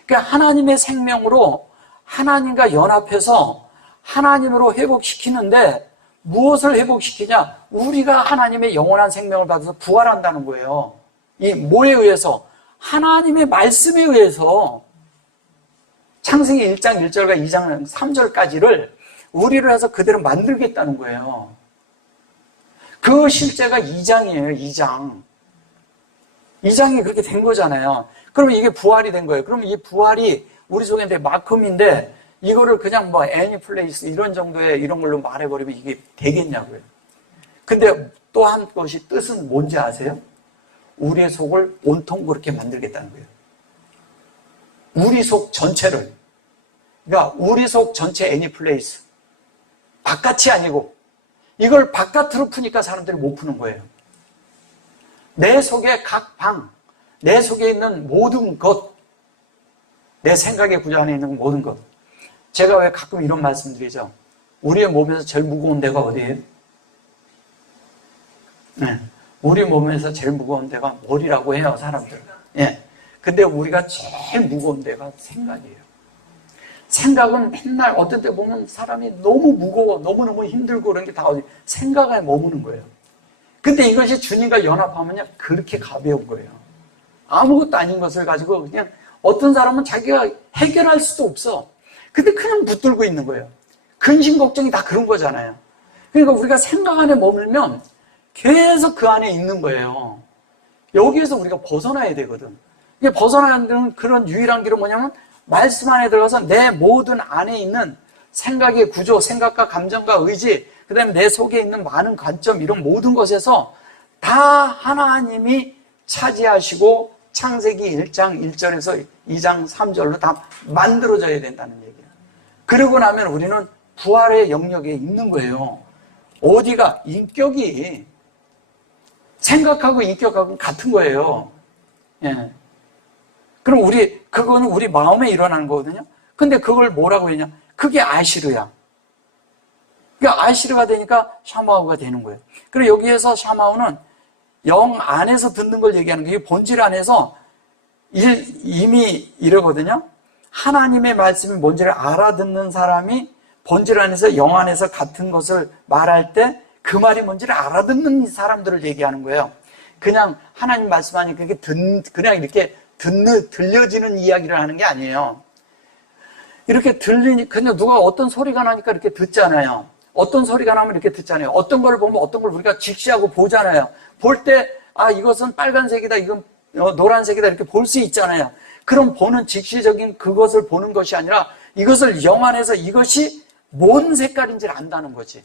그러니까 하나님의 생명으로 하나님과 연합해서 하나님으로 회복시키는데, 무엇을 회복시키냐? 우리가 하나님의 영원한 생명을 받아서 부활한다는 거예요. 이 뭐에 의해서? 하나님의 말씀에 의해서. 창세기 1장 1절과 2장 3절까지를 우리를 해서 그대로 만들겠다는 거예요. 그 실제가 2장이에요. 2장. 2장이 그렇게 된 거잖아요. 그러면 이게 부활이 된 거예요. 그러면 이 부활이 우리 속에 마컴인데, 이거를 그냥 뭐 애니플레이스 이런 정도의 이런 걸로 말해버리면 이게 되겠냐고요. 근데 또 한 것이 뜻은 뭔지 아세요? 우리의 속을 온통 그렇게 만들겠다는 거예요. 우리 속 전체를. 그러니까 우리 속 전체 애니플레이스. 바깥이 아니고, 이걸 바깥으로 푸니까 사람들이 못 푸는 거예요. 내 속의 각 방, 내 속에 있는 모든 것, 내 생각의 구조 안에 있는 모든 것. 제가 왜 가끔 이런 말씀 드리죠? 우리의 몸에서 제일 무거운 데가 어디예요? 네. 우리 몸에서 제일 무거운 데가 머리라고 해요, 사람들. 예. 근데 우리가 제일 무거운 데가 생각이에요. 생각은 맨날 어떤 때 보면 사람이 너무 무거워, 너무너무 힘들고 그런 게 다 어디 생각에 머무는 거예요. 근데 이것이 주님과 연합하면요, 그렇게 가벼운 거예요. 아무것도 아닌 것을 가지고 그냥 어떤 사람은 자기가 해결할 수도 없어. 근데 그냥 붙들고 있는 거예요. 근심 걱정이 다 그런 거잖아요. 그러니까 우리가 생각 안에 머물면 계속 그 안에 있는 거예요. 여기에서 우리가 벗어나야 되거든. 이게 벗어나야 되는 그런 유일한 길은 뭐냐면 말씀 안에 들어가서 내 모든 안에 있는 생각의 구조, 생각과 감정과 의지, 그 다음에 내 속에 있는 많은 관점, 이런 모든 것에서 다 하나님이 차지하시고 창세기 1장 1절에서 2장 3절로 다 만들어져야 된다는 얘기예요. 그러고 나면 우리는 부활의 영역에 있는 거예요. 어디가? 인격이 생각하고 인격하고 같은 거예요. 예. 그럼 그거는 우리 마음에 일어나는 거거든요. 근데 그걸 뭐라고 했냐? 그게 아시르야. 그러니까 아시르가 되니까 샤마우가 되는 거예요. 그리고 여기에서 샤마우는 영 안에서 듣는 걸 얘기하는 거예요. 본질 안에서 이미 이러거든요. 하나님의 말씀이 뭔지를 알아듣는 사람이 본질 안에서 영 안에서 같은 것을 말할 때 그 말이 뭔지를 알아듣는 사람들을 얘기하는 거예요. 그냥 하나님 말씀하니 그냥 이렇게 들려지는 이야기를 하는 게 아니에요. 이렇게 그냥 누가 어떤 소리가 나니까 이렇게 듣잖아요. 어떤 소리가 나면 이렇게 듣잖아요. 어떤 걸 보면 어떤 걸 우리가 직시하고 보잖아요. 볼 때, 이것은 빨간색이다, 이건 노란색이다, 이렇게 볼 수 있잖아요. 그럼 보는 직시적인 그것을 보는 것이 아니라 이것을 영 안에서 이것이 뭔 색깔인지를 안다는 거지.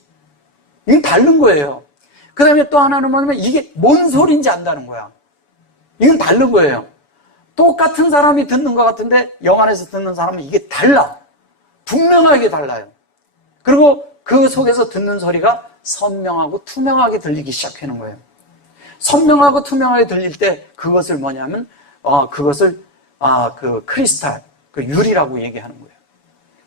이건 다른 거예요. 그 다음에 또 하나는 뭐냐면 이게 뭔 소리인지 안다는 거야. 이건 다른 거예요. 똑같은 사람이 듣는 것 같은데 영 안에서 듣는 사람은 이게 달라. 분명하게 달라요. 그리고 그 속에서 듣는 소리가 선명하고 투명하게 들리기 시작하는 거예요. 선명하고 투명하게 들릴 때 그것을 뭐냐면 그것을 그 크리스탈, 그 유리라고 얘기하는 거예요.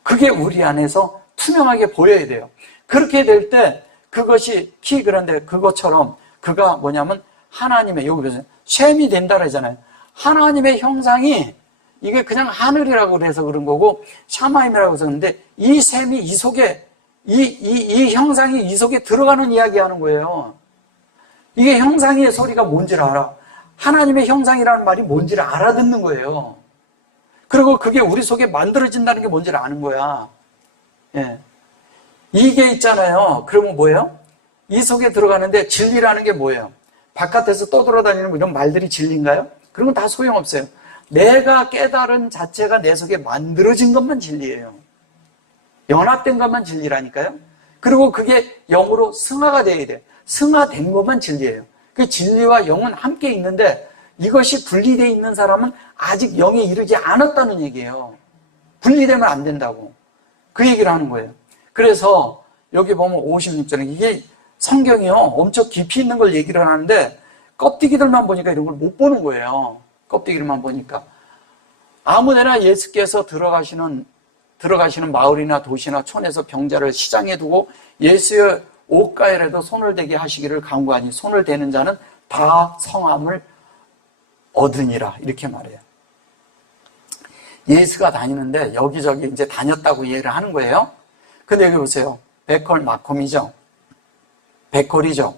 그게 우리 안에서 투명하게 보여야 돼요. 그렇게 될 때 그것이 그런데 그것처럼 그가 뭐냐면 하나님의, 여기 보세요. 셈이 된다 그러잖아요. 하나님의 형상이 이게 그냥 하늘이라고 그래서 그런 거고 샤마임이라고 해서 그런데 이 셈이 이 속에 이 형상이 이 속에 들어가는 이야기 하는 거예요. 이게 형상의 소리가 뭔지를 알아. 하나님의 형상이라는 말이 뭔지를 알아듣는 거예요. 그리고 그게 우리 속에 만들어진다는 게 뭔지를 아는 거야. 예. 이게 있잖아요. 그러면 뭐예요? 이 속에 들어가는데 진리라는 게 뭐예요? 바깥에서 떠돌아다니는 이런 말들이 진리인가요? 그런 건 다 소용없어요. 내가 깨달은 자체가 내 속에 만들어진 것만 진리예요. 연합된 것만 진리라니까요. 그리고 그게 영으로 승화가 돼야 돼요. 승화된 것만 진리예요. 그 진리와 영은 함께 있는데 이것이 분리되어 있는 사람은 아직 영에 이르지 않았다는 얘기예요. 분리되면 안 된다고. 그 얘기를 하는 거예요. 그래서 여기 보면 56절에 이게 성경이요. 엄청 깊이 있는 걸 얘기를 하는데 껍데기들만 보니까 이런 걸 못 보는 거예요. 껍데기들만 보니까. 아무데나 예수께서 들어가시는 마을이나 도시나 촌에서 병자를 시장에 두고 예수의 옷가에라도 손을 대게 하시기를 간구하니 손을 대는 자는 다 성함을 얻으니라 이렇게 말해요. 예수가 다니는데 여기저기 이제 다녔다고 이해를 하는 거예요. 근데 여기 보세요. 베콜 마콤이죠. 베콜이죠.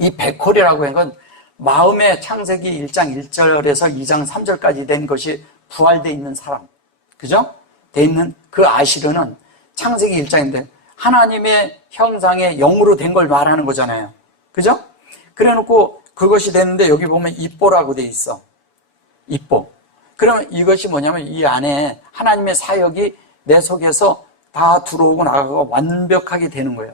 이 베콜이라고 하는 건 마음의 창세기 1장 1절에서 2장 3절까지 된 것이 부활되어 있는 사람. 그죠? 돼 있는 그 아시르는 창세기 1장인데 하나님의 형상의 영으로 된 걸 말하는 거잖아요. 그죠? 그래 놓고 그것이 됐는데 여기 보면 입보라고 돼 있어. 입보. 그러면 이것이 뭐냐면 이 안에 하나님의 사역이 내 속에서 다 들어오고 나가고 완벽하게 되는 거예요.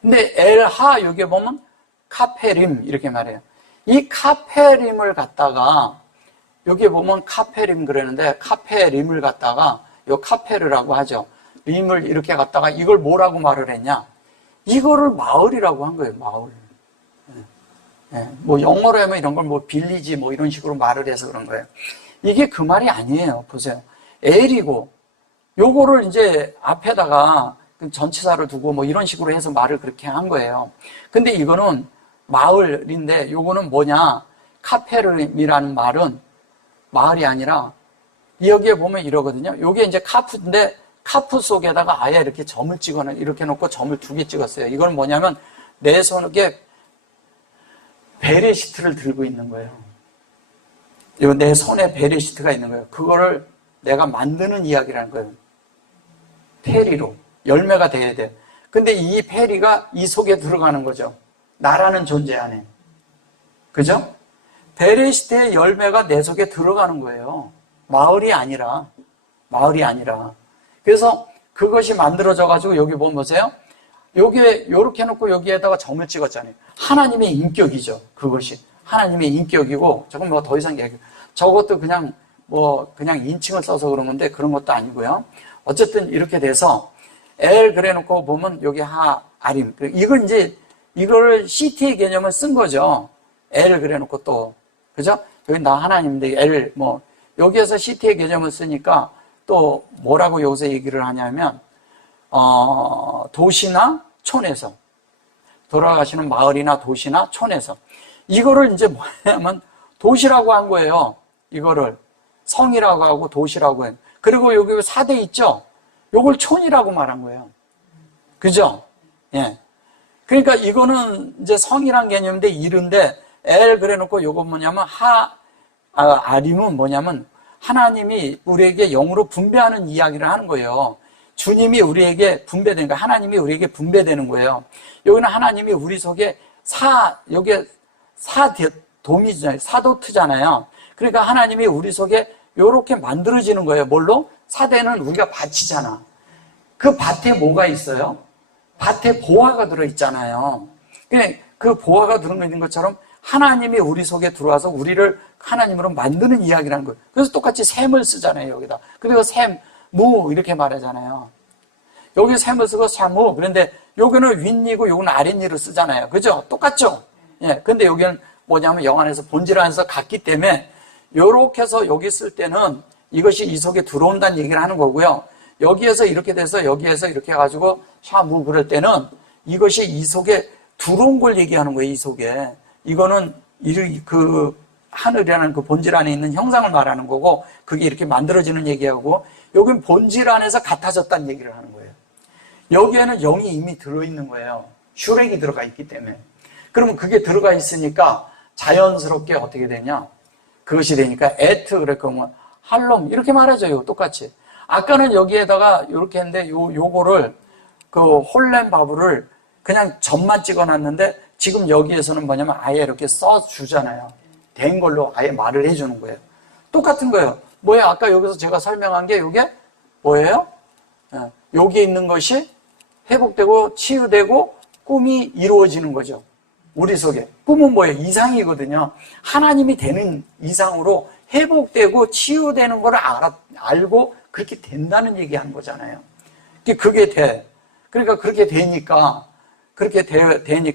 근데 엘하 여기에 보면 카페림 이렇게 말해요. 이 카페림을 갖다가 여기에 보면 카페림 그러는데 카페림을 갖다가 요 카페르라고 하죠. 림을 이렇게 갖다가 이걸 뭐라고 말을 했냐? 이거를 마을이라고 한 거예요. 마을. 뭐 영어로 하면 이런 걸 뭐 빌리지 뭐 이런 식으로 말을 해서 그런 거예요. 이게 그 말이 아니에요. 보세요. 엘이고 요거를 이제 앞에다가 전치사를 두고 뭐 이런 식으로 해서 말을 그렇게 한 거예요. 근데 이거는 마을인데 요거는 뭐냐? 카페르임이라는 말은 마을이 아니라 여기에 보면 이러거든요. 요게 이제 카프인데 카프 속에다가 아예 이렇게 점을 찍어는 이렇게 놓고 점을 2개 찍었어요. 이건 뭐냐면 내 손에 베레시트를 들고 있는 거예요. 이거 내 손에 베레시트가 있는 거예요. 그거를 내가 만드는 이야기라는 거예요. 페리로 열매가 돼야 돼. 근데 이 페리가 이 속에 들어가는 거죠. 나라는 존재 안에. 그죠? 베레시트의 열매가 내 속에 들어가는 거예요. 마을이 아니라. 그래서 그것이 만들어져 가지고 여기 보면 보세요. 여기에 요렇게 해놓고 여기에다가 점을 찍었잖아요. 하나님의 인격이죠. 그것이 하나님의 인격이고 조금 뭐 더 이상 얘기. 저것도 그냥 인칭을 써서 그런 건데 그런 것도 아니고요. 어쨌든 이렇게 돼서 엘 그래놓고 보면 여기 하 아림 이걸 CT의 개념을 쓴 거죠. 엘 그래놓고 또 그죠? 여기 나 하나님인데 엘 여기에서 CT의 개념을 쓰니까 또 뭐라고 여기서 얘기를 하냐면 도시나 촌에서 돌아가시는 마을이나 도시나 촌에서 이거를 이제 뭐냐면 도시라고 한 거예요. 이거를 성이라고 하고 도시라고 해요. 그리고 여기 4대 있죠? 요걸 촌이라고 말한 거예요. 그죠? 예. 그러니까 이거는 이제 성이란 개념인데 이른데 엘 그래 놓고 요거 뭐냐면 아림은 뭐냐면 하나님이 우리에게 영으로 분배하는 이야기를 하는 거예요. 주님이 우리에게 분배되는 거예요. 하나님이 우리에게 분배되는 거예요. 여기는 하나님이 우리 속에 여기에 사돔이잖아요. 사도트잖아요. 그러니까 하나님이 우리 속에 이렇게 만들어지는 거예요. 뭘로? 사대는 우리가 밭이잖아. 그 밭에 뭐가 있어요? 밭에 보화가 들어있잖아요. 그 보화가 들어있는 것처럼 하나님이 우리 속에 들어와서 우리를 하나님으로 만드는 이야기라는 거예요. 그래서 똑같이 샘을 쓰잖아요, 여기다. 그리고 샘, 무 이렇게 말하잖아요. 여기 샘을 쓰고 샘무. 그런데 여기는 윗니고 여기는 아랫니를 쓰잖아요. 그죠? 똑같죠? 예. 근데 여기는 뭐냐면 영안에서 본질 안에서 같기 때문에 요렇게 해서 여기 쓸 때는 이것이 이 속에 들어온다는 얘기를 하는 거고요. 여기에서 이렇게 돼서 여기에서 이렇게 해가지고 샤무 그럴 때는 이것이 이 속에 들어온 걸 얘기하는 거예요, 이 속에. 이거는 그 하늘이라는 그 본질 안에 있는 형상을 말하는 거고, 그게 이렇게 만들어지는 얘기하고, 여기는 본질 안에서 같아졌다는 얘기를 하는 거예요. 여기에는 영이 이미 들어있는 거예요. 슈렉이 들어가 있기 때문에. 그러면 그게 들어가 있으니까 자연스럽게 어떻게 되냐? 그것이 되니까 에트 그랬고 뭐 할롬 이렇게 말하죠. 똑같이. 아까는 여기에다가 이렇게 했는데 요거를 그 홀렘 바브를 그냥 점만 찍어놨는데 지금 여기에서는 뭐냐면 아예 이렇게 써주잖아요. 된 걸로 아예 말을 해주는 거예요. 똑같은 거예요. 뭐예요? 아까 여기서 제가 설명한 게 이게 뭐예요? 여기에 있는 것이 회복되고 치유되고 꿈이 이루어지는 거죠. 우리 속에. 꿈은 뭐예요? 이상이거든요. 하나님이 되는 이상으로 회복되고 치유되는 걸 알고 그렇게 된다는 얘기하는 거잖아요. 그게 돼. 그러니까 그렇게 되니까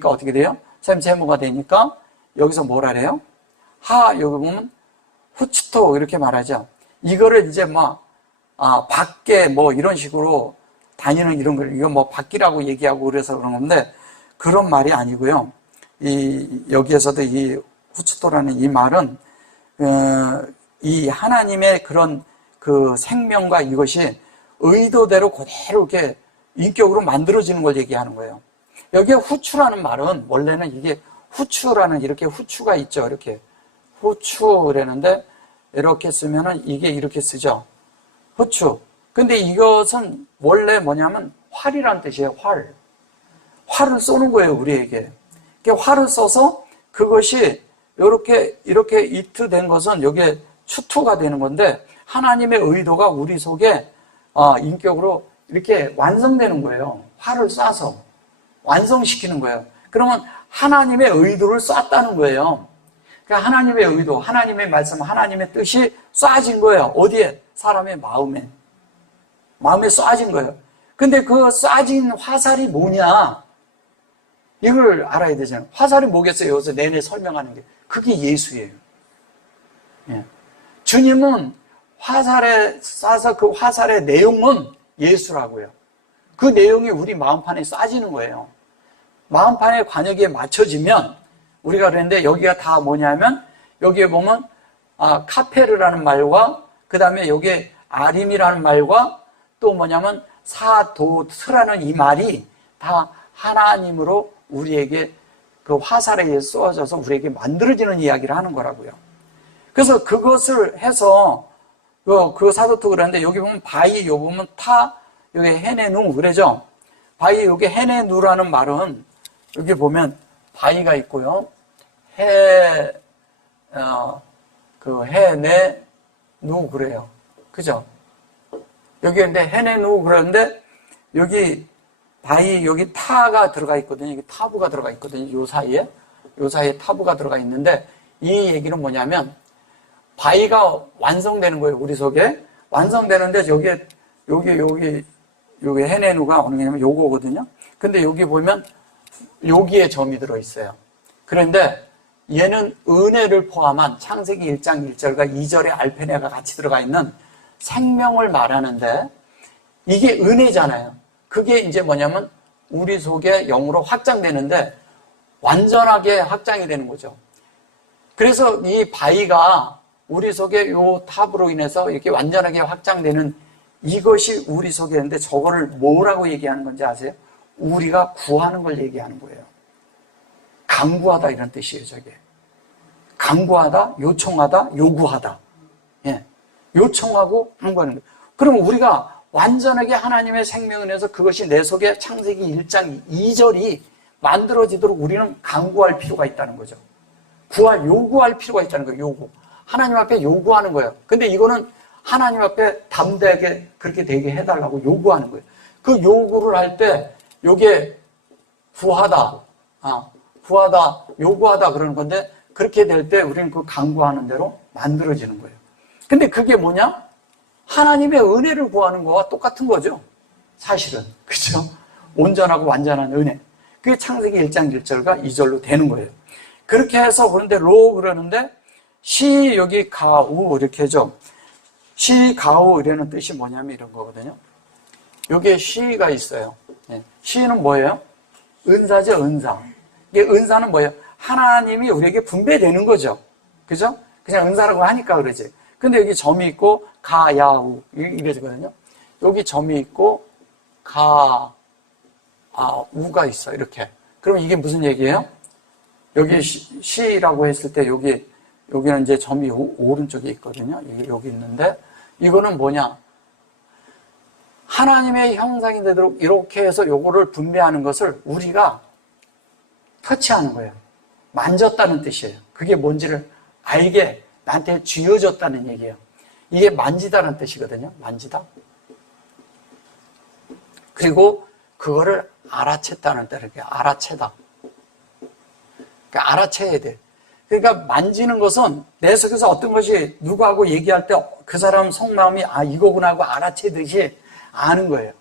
어떻게 돼요? 샘세모가 되니까 여기서 뭐라 그래요? 여기 보면 후츠토 이렇게 말하죠. 이거를 이제 밖에 뭐 이런 식으로 다니는 이런 걸, 이거 뭐 밖이라고 얘기하고 그래서 그런 건데, 그런 말이 아니고요. 여기에서도 이 후츠토라는 이 말은, 이 하나님의 그런 그 생명과 이것이 의도대로 그대로 이렇게 인격으로 만들어지는 걸 얘기하는 거예요. 여기에 후추라는 말은 원래는 이게 후추라는 이렇게 후추가 있죠. 이렇게. 후추라는데 이렇게 쓰면은 이게 이렇게 쓰죠. 후추. 근데 이것은 원래 뭐냐면 활이란 뜻이에요. 활. 활을 쏘는 거예요, 우리에게. 활을 쏘서 그것이 이렇게 이트된 것은 여기에 추투가 되는 건데 하나님의 의도가 우리 속에 인격으로 이렇게 완성되는 거예요. 활을 쏴서 완성시키는 거예요. 그러면 하나님의 의도를 쐈다는 거예요. 그러니까 하나님의 의도, 하나님의 말씀, 하나님의 뜻이 쏴진 거예요. 어디에? 사람의 마음에 쏴진 거예요. 근데 그 쏴진 화살이 뭐냐? 이걸 알아야 되잖아요. 화살이 뭐겠어요? 여기서 내내 설명하는 게. 그게 예수예요. 예. 주님은 화살에 쏴서 그 화살의 내용은 예수라고요. 그 내용이 우리 마음판에 쏴지는 거예요. 마음판의 관역에 맞춰지면 우리가 그랬는데 여기가 다 뭐냐면 여기에 보면 카페르라는 말과 그 다음에 여기에 아림이라는 말과 또 뭐냐면 사도트라는 이 말이 다 하나님으로 우리에게 그 화살에 의해 쏘아져서 우리에게 만들어지는 이야기를 하는 거라고요. 그래서 그것을 해서 그 사도트 그러는데 여기 보면 바이, 여기 보면 여기 헤네누 그러죠. 바이, 여기 헤네누라는 말은 여기 보면 바이가 있고요. 헤네누 그래요. 그죠? 여기 근데 헤네누 그러는데 여기 바이 여기 타가 들어가 있거든요. 여기 타부가 들어가 있거든요. 요 사이에 타부가 들어가 있는데 이 얘기는 뭐냐면 바이가 완성되는 거예요. 우리 속에 완성되는데 여기 헤네누가 어느 게냐면 요거거든요. 근데 여기 보면 여기에 점이 들어 있어요. 그런데 얘는 은혜를 포함한 창세기 1장 1절과 2절의 알페네가 같이 들어가 있는 생명을 말하는데 이게 은혜잖아요. 그게 이제 뭐냐면 우리 속에 영으로 확장되는데 완전하게 확장이 되는 거죠. 그래서 이 바위가 우리 속에 요 탑으로 인해서 이렇게 완전하게 확장되는 이것이 우리 속에 있는데 저거를 뭐라고 얘기하는 건지 아세요? 우리가 구하는 걸 얘기하는 거예요. 간구하다 이런 뜻이에요, 저게. 간구하다, 요청하다, 요구하다. 예. 요청하고 간구하는 거예요. 그럼 우리가 완전하게 하나님의 생명을 내서 그것이 내 속에 창세기 1장 2절이 만들어지도록 우리는 간구할 필요가 있다는 거죠. 요구할 필요가 있다는 거예요, 요구. 하나님 앞에 요구하는 거예요. 근데 이거는 하나님 앞에 담대하게 그렇게 되게 해달라고 요구하는 거예요. 그 요구를 할 때 요게 구하다, 구하다, 요구하다 그러는 건데, 그렇게 될 때 우리는 그 간구하는 대로 만들어지는 거예요. 근데 그게 뭐냐? 하나님의 은혜를 구하는 거와 똑같은 거죠. 사실은. 그죠? 온전하고 완전한 은혜. 그게 창세기 1장 1절과 2절로 되는 거예요. 그렇게 해서 그런데 로 그러는데 시 여기 가우 이렇게 해죠. 시 가우 이라는 뜻이 뭐냐면 이런 거거든요. 여기에 시가 있어요. 시는 뭐예요? 은사죠, 은사. 이게 은사는 뭐예요? 하나님이 우리에게 분배되는 거죠. 그죠? 그냥 은사라고 하니까 그러지. 근데 여기 점이 있고 가야우 이래지거든요. 여기 점이 있고 우가 있어 이렇게. 그럼 이게 무슨 얘기예요? 여기 시라고 했을 때 여기는 이제 점이 오른쪽에 있거든요. 여기 있는데 이거는 뭐냐? 하나님의 형상이 되도록 이렇게 해서 요거를 분배하는 것을 우리가 터치하는 거예요. 만졌다는 뜻이에요. 그게 뭔지를 알게 나한테 쥐어줬다는 얘기예요. 이게 만지다는 뜻이거든요. 만지다. 그리고 그거를 알아챘다는 뜻, 이렇게 알아채다. 그러니까 알아채야 돼. 그러니까 만지는 것은 내 속에서 어떤 것이 누구하고 얘기할 때 그 사람 속마음이 이거구나 하고 알아채듯이 아는 거예요.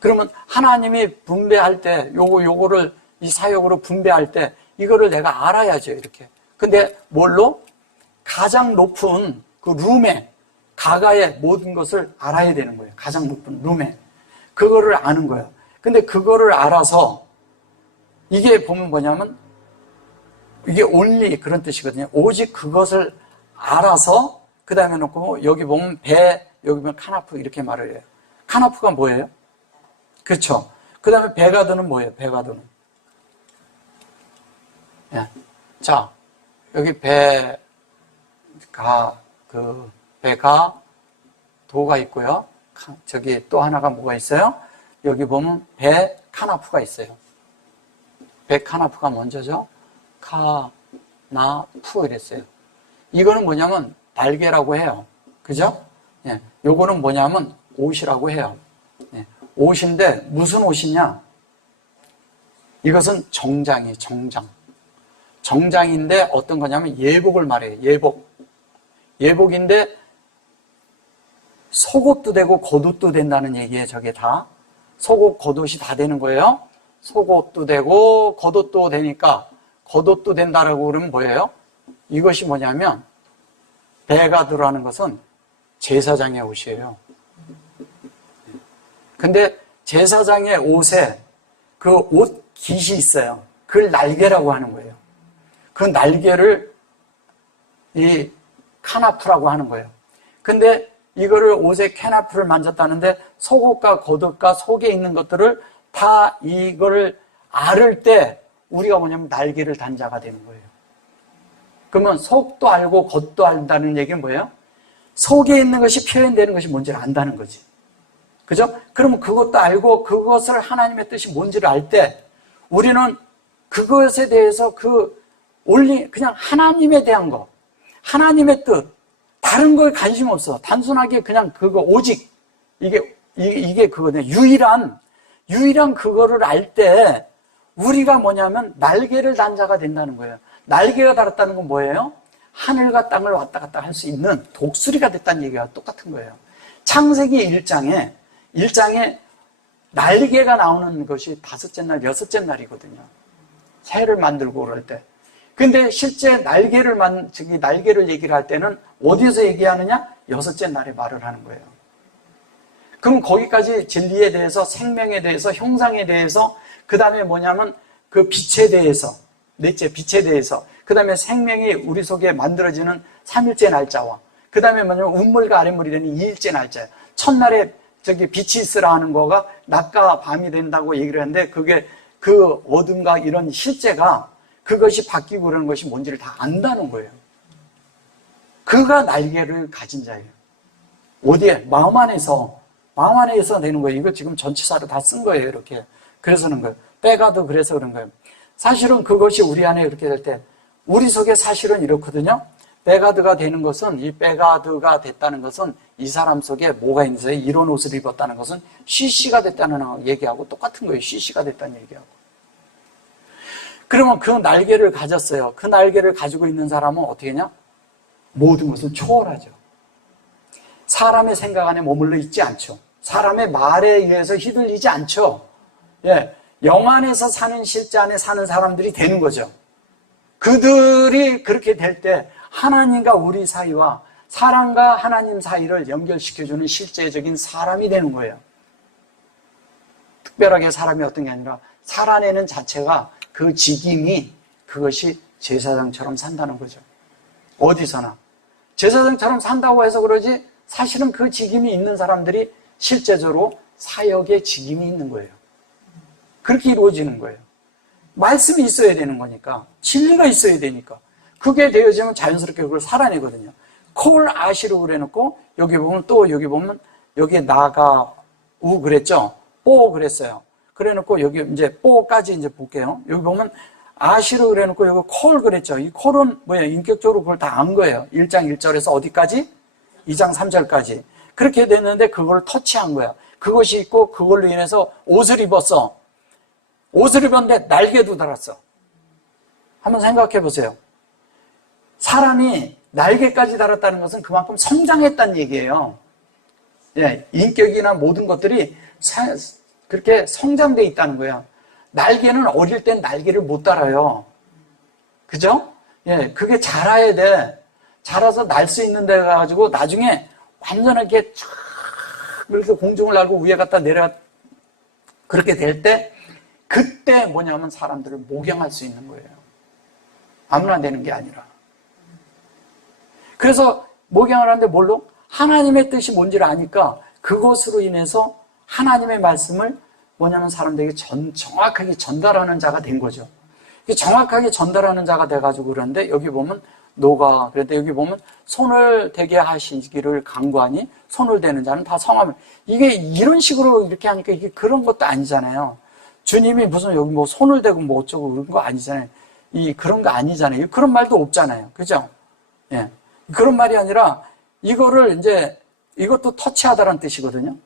그러면 하나님이 분배할 때 요거를 이 사역으로 분배할 때 이거를 내가 알아야죠. 이렇게. 근데 뭘로? 가장 높은 그 룸에 가가의 모든 것을 알아야 되는 거예요. 가장 높은 룸에. 그거를 아는 거예요. 근데 그거를 알아서 이게 보면 뭐냐면 이게 only 그런 뜻이거든요. 오직 그것을 알아서 그 다음에 놓고 여기 보면 배, 여기 보면 카나프 이렇게 말을 해요. 카나프가 뭐예요? 그렇죠. 그 다음에 베가드는 뭐예요? 베가드는. 예. 자, 여기 배가 도가 있고요. 저기 또 하나가 뭐가 있어요? 여기 보면 배 카나프가 있어요. 배 카나프가 먼저죠. 카나프 이랬어요. 이거는 뭐냐면 날개라고 해요. 그죠? 예. 요거는 뭐냐면 옷이라고 해요. 예. 옷인데 무슨 옷이냐? 이것은 정장이 정장. 정장인데 어떤 거냐면 예복을 말해요. 예복인데 속옷도 되고 겉옷도 된다는 얘기예요. 저게 다. 속옷, 겉옷이 다 되는 거예요. 속옷도 되고 겉옷도 되니까 겉옷도 된다라고 그러면 뭐예요? 이것이 뭐냐면 베가드라는 것은 제사장의 옷이에요. 근데 제사장의 옷에 그 옷 깃이 있어요. 그걸 날개라고 하는 거예요. 그 날개를 이 카나프라고 하는 거예요. 근데 이거를 옷에 캐나프를 만졌다는데 속옷과 겉옷과 속에 있는 것들을 다 이거를 앓을 때 우리가 뭐냐면 날개를 단 자가 되는 거예요. 그러면 속도 알고 겉도 안다는 얘기는 뭐예요? 속에 있는 것이 표현되는 것이 뭔지를 안다는 거지. 그죠? 그러면 그것도 알고 그것을 하나님의 뜻이 뭔지를 알 때 우리는 그것에 대해서 그냥 하나님에 대한 거, 하나님의 뜻, 다른 거에 관심 없어. 단순하게 그냥 그거, 오직, 이게 그거네. 유일한 그거를 알 때, 우리가 뭐냐면, 날개를 단 자가 된다는 거예요. 날개가 달았다는 건 뭐예요? 하늘과 땅을 왔다 갔다 할 수 있는 독수리가 됐다는 얘기가 똑같은 거예요. 창세기 1장에 날개가 나오는 것이 5째 날, 6째 날이거든요. 새를 만들고 그럴 때. 근데 실제 날개를 얘기를 할 때는 어디서 얘기하느냐? 6째 날에 말을 하는 거예요. 그럼 거기까지 진리에 대해서, 생명에 대해서, 형상에 대해서, 그 다음에 뭐냐면 그 빛에 대해서, 넷째 빛에 대해서, 그 다음에 생명이 우리 속에 만들어지는 3일째 날짜와, 그 다음에 뭐냐면 운물과 아랫물이 되는 2일째 날짜예요. 첫날에 빛이 있으라 하는 거가 낮과 밤이 된다고 얘기를 하는데 그게 그 어둠과 이런 실제가 그것이 바뀌고 그러는 것이 뭔지를 다 안다는 거예요. 그가 날개를 가진 자예요. 어디에? 마음 안에서 되는 거예요. 이거 지금 전치사로 다 쓴 거예요. 이렇게. 그래서 그런 거예요. 빼가도 그래서 그런 거예요. 사실은 그것이 우리 안에 이렇게 될 때 우리 속에 사실은 이렇거든요. 베가드가 되는 것은, 이 베가드가 됐다는 것은 이 사람 속에 뭐가 있는지, 이런 옷을 입었다는 것은 CC가 됐다는 얘기하고 똑같은 거예요. CC가 됐다는 얘기하고. 그러면 그 날개를 가졌어요. 그 날개를 가지고 있는 사람은 어떻게 하냐? 모든 것을 초월하죠. 사람의 생각 안에 머물러 있지 않죠. 사람의 말에 의해서 휘둘리지 않죠. 예, 영 안에서 사는 실제 안에 사는 사람들이 되는 거죠. 그들이 그렇게 될 때 하나님과 우리 사이와 사람과 하나님 사이를 연결시켜주는 실제적인 사람이 되는 거예요. 특별하게 사람이 어떤 게 아니라 살아내는 자체가 그 직임이 그것이 제사장처럼 산다는 거죠. 어디서나. 제사장처럼 산다고 해서 그러지 사실은 그 직임이 있는 사람들이 실제적으로 사역의 직임이 있는 거예요. 그렇게 이루어지는 거예요. 말씀이 있어야 되는 거니까. 진리가 있어야 되니까. 그게 되어지면 자연스럽게 그걸 살아내거든요. 콜 아시로 그래놓고 여기 보면 또 여기 보면 여기에 나가 우 그랬죠. 뽀 그랬어요. 그래놓고 여기 이제 뽀까지 이제 볼게요. 여기 보면 아시로 그래놓고 여기 콜 그랬죠. 이 콜은 뭐예요? 인격적으로 그걸 다 안 거예요. 1장 1절에서 어디까지? 2장 3절까지. 그렇게 됐는데 그걸 터치한 거야. 그것이 있고 그걸로 인해서 옷을 입었어. 옷을 입었는데 날개도 달았어. 한번 생각해 보세요. 사람이 날개까지 달았다는 것은 그만큼 성장했다는 얘기예요. 예, 인격이나 모든 것들이 그렇게 성장돼 있다는 거예요. 날개는 어릴 땐 날개를 못 달아요. 그죠? 예, 그게 자라야 돼. 자라서 날 수 있는 데 가가지고 나중에 완전하게 쫙 이렇게 공중을 날고 위에 갔다 내려 그렇게 될 때 그때 뭐냐면 사람들을 목양할 수 있는 거예요. 아무나 되는 게 아니라. 그래서 목양을 하는데 뭘로? 하나님의 뜻이 뭔지를 아니까 그것으로 인해서 하나님의 말씀을 뭐냐면 사람들에게 정확하게 전달하는 자가 된 거죠. 정확하게 전달하는 자가 돼가지고 그러는데 여기 보면 노가 그런데 여기 보면 손을 대게 하시기를 간구하니 손을 대는 자는 다 성함을 이게 이런 식으로 이렇게 하니까 이게 그런 것도 아니잖아요. 주님이 무슨 여기 뭐 손을 대고 뭐 어쩌고 그런 거 아니잖아요. 그런 거 아니잖아요. 그런 말도 없잖아요. 그죠? 예. 그런 말이 아니라 이거를 이제 이것도 터치하다라는 뜻이거든요.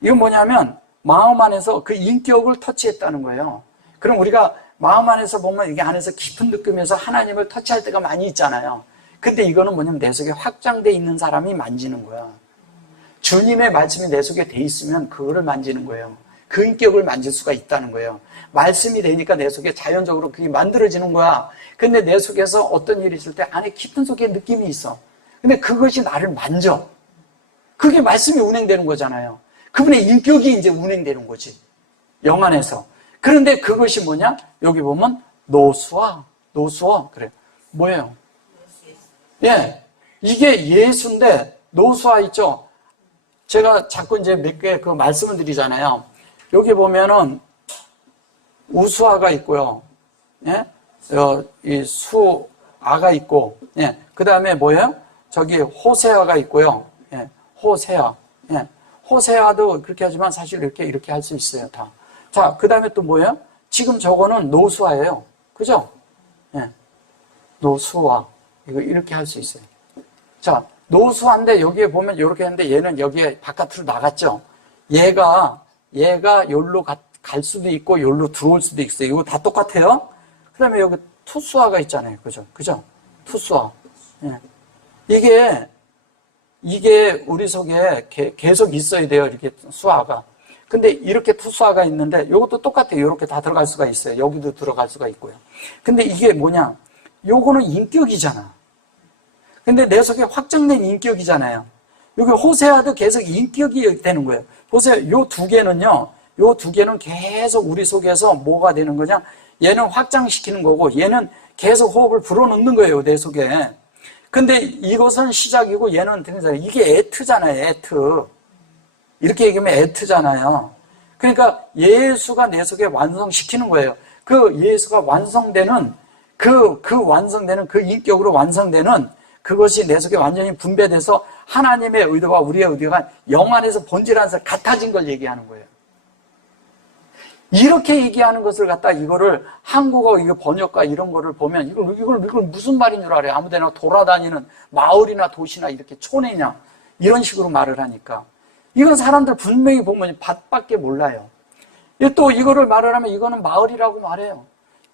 이건 뭐냐면 마음 안에서 그 인격을 터치했다는 거예요. 그럼 우리가 마음 안에서 보면 이게 안에서 깊은 느낌에서 하나님을 터치할 때가 많이 있잖아요. 근데 이거는 뭐냐면 내 속에 확장돼 있는 사람이 만지는 거야. 주님의 말씀이 내 속에 돼 있으면 그거를 만지는 거예요. 그 인격을 만질 수가 있다는 거예요. 말씀이 되니까 내 속에 자연적으로 그게 만들어지는 거야. 근데 내 속에서 어떤 일이 있을 때 안에 깊은 속에 느낌이 있어. 근데 그것이 나를 만져. 그게 말씀이 운행되는 거잖아요. 그분의 인격이 이제 운행되는 거지. 영 안에서. 그런데 그것이 뭐냐? 여기 보면 노수아 그래. 뭐예요? 예, 이게 예수인데 노수아 있죠. 제가 자꾸 이제 몇 개 그 말씀을 드리잖아요. 여기 보면은 우수아가 있고요. 예, 이 수아가 있고, 예, 그 다음에 뭐예요? 저기 호세아가 있고요. 예, 호세아. 예, 호세아도 그렇게 하지만 사실 이렇게 할 수 있어요, 다. 자, 그 다음에 또 뭐예요? 지금 저거는 노수아예요. 그죠? 예. 노수아. 이거 이렇게 할 수 있어요. 자, 노수아인데 여기에 보면 이렇게 했는데 얘는 여기에 바깥으로 나갔죠? 얘가 여기로 갈 수도 있고 여기로 들어올 수도 있어요. 이거 다 똑같아요. 그 다음에 여기 투수아가 있잖아요. 그죠? 투수아. 예. 이게 우리 속에 계속 있어야 돼요. 이렇게 수아가. 근데 이렇게 투수아가 있는데 이것도 똑같아요. 이렇게 다 들어갈 수가 있어요. 여기도 들어갈 수가 있고요. 근데 이게 뭐냐? 요거는 인격이잖아. 근데 내 속에 확장된 인격이잖아요. 여기 호세아도 계속 인격이 되는 거예요. 보세요. 요 두 개는 계속 우리 속에서 뭐가 되는 거냐? 얘는 확장시키는 거고 얘는 계속 호흡을 불어넣는 거예요. 내 속에. 근데 이것은 시작이고 얘는 이게 에트잖아요. 에트. 이렇게 얘기하면 에트잖아요. 그러니까 예수가 내 속에 완성시키는 거예요. 그 예수가 완성되는 완성되는 그 인격으로 완성되는 그것이 내 속에 완전히 분배돼서 하나님의 의도와 우리의 의도가 영 안에서 본질안에서 같아진 걸 얘기하는 거예요. 이렇게 얘기하는 것을 갖다 이거를 한국어 이거 번역과 이런 거를 보면 이걸 무슨 말인 줄 알아요? 아무데나 돌아다니는 마을이나 도시나 이렇게 촌이냐 이런 식으로 말을 하니까 이건 사람들 분명히 보면 밭밖에 몰라요. 또 이거를 말을 하면 이거는 마을이라고 말해요.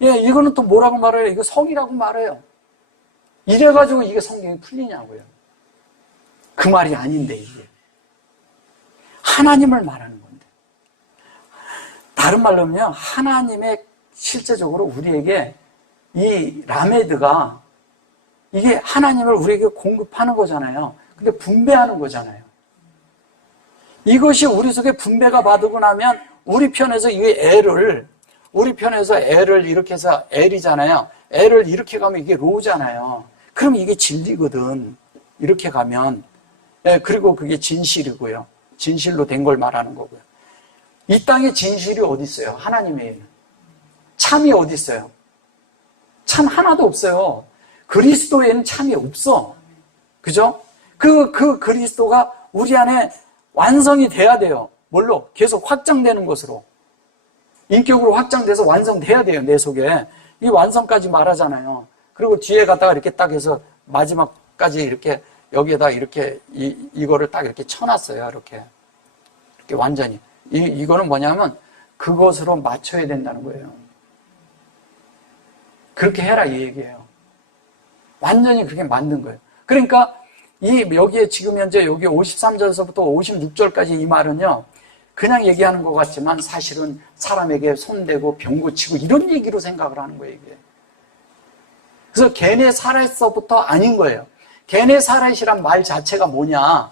예, 이거는 또 뭐라고 말해요? 이거 성이라고 말해요. 이래가지고 이게 성경이 풀리냐고요. 그 말이 아닌데 이게 하나님을 말하는 건데. 다른 말로 하면 하나님의 실제적으로 우리에게 이 라메드가 이게 하나님을 우리에게 공급하는 거잖아요. 근데 분배하는 거잖아요. 이것이 우리 속에 분배가 받고 나면 우리 편에서 우리 편에서 L을 이렇게 해서 L이잖아요. L을 이렇게 가면 이게 로잖아요. 그럼 이게 진리거든. 이렇게 가면. 예, 그리고 그게 진실이고요. 진실로 된 걸 말하는 거고요. 이 땅에 진실이 어디 있어요? 하나님에게는. 참이 어디 있어요? 참 하나도 없어요. 그리스도에는 참이 없어. 그죠? 그 그리스도가 우리 안에 완성이 돼야 돼요. 뭘로? 계속 확장되는 것으로. 인격으로 확장돼서 완성돼야 돼요, 내 속에. 이 완성까지 말하잖아요. 그리고 뒤에 갖다가 이렇게 딱 해서 마지막까지 이렇게 여기에다 이렇게 이거를 딱 이렇게 쳐놨어요. 이렇게 완전히. 이거는 뭐냐면 그것으로 맞춰야 된다는 거예요. 그렇게 해라 이 얘기예요. 완전히 그렇게 만든 거예요. 그러니까 여기에 지금 현재 여기 53절에서부터 56절까지 이 말은요. 그냥 얘기하는 것 같지만 사실은 사람에게 손대고 병 고치고 이런 얘기로 생각을 하는 거예요, 이게. 그래서 게네사렛서부터 아닌 거예요. 게네사렛이란 말 자체가 뭐냐.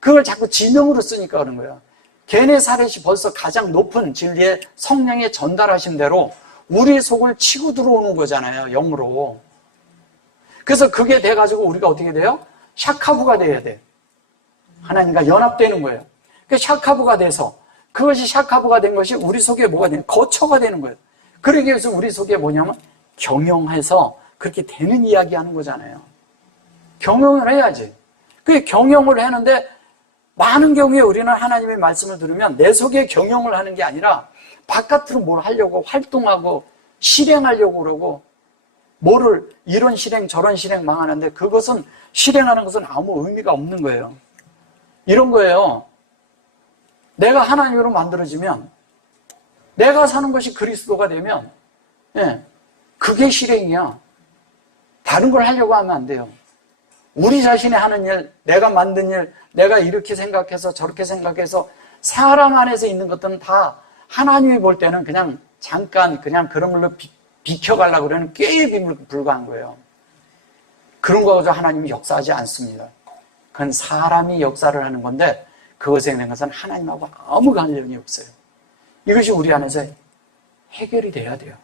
그걸 자꾸 지명으로 쓰니까 그런 거예요. 게네사렛이 벌써 가장 높은 진리의 성령의 전달하신 대로 우리의 속을 치고 들어오는 거잖아요, 영으로. 그래서 그게 돼가지고 우리가 어떻게 돼요? 샤카부가 돼야 돼. 하나님과 연합되는 거예요. 그 샤카부가 돼서 그것이 샤카부가 된 것이 우리 속에 뭐가 되는 거처가 되는 거예요. 그러기 위해서 우리 속에 뭐냐면 경영해서 그렇게 되는 이야기 하는 거잖아요. 경영을 해야지. 그 경영을 하는데 많은 경우에 우리는 하나님의 말씀을 들으면 내 속에 경영을 하는 게 아니라 바깥으로 뭘 하려고 활동하고 실행하려고 그러고 뭐를 이런 실행 저런 실행 망하는데 그것은 실행하는 것은 아무 의미가 없는 거예요. 이런 거예요. 내가 하나님으로 만들어지면 내가 사는 것이 그리스도가 되면 그게 실행이야. 다른 걸 하려고 하면 안 돼요. 우리 자신이 하는 일, 내가 만든 일, 내가 이렇게 생각해서 저렇게 생각해서 사람 안에서 있는 것들은 다 하나님이 볼 때는 그냥 잠깐 그냥 그런 걸로 비켜가려고 그러는 꾀에 불과한 거예요. 그런 거 가지고 하나님이 역사하지 않습니다. 그건 사람이 역사를 하는 건데 그것에 있는 것은 하나님하고 아무 관련이 없어요. 이것이 우리 안에서 해결이 돼야 돼요.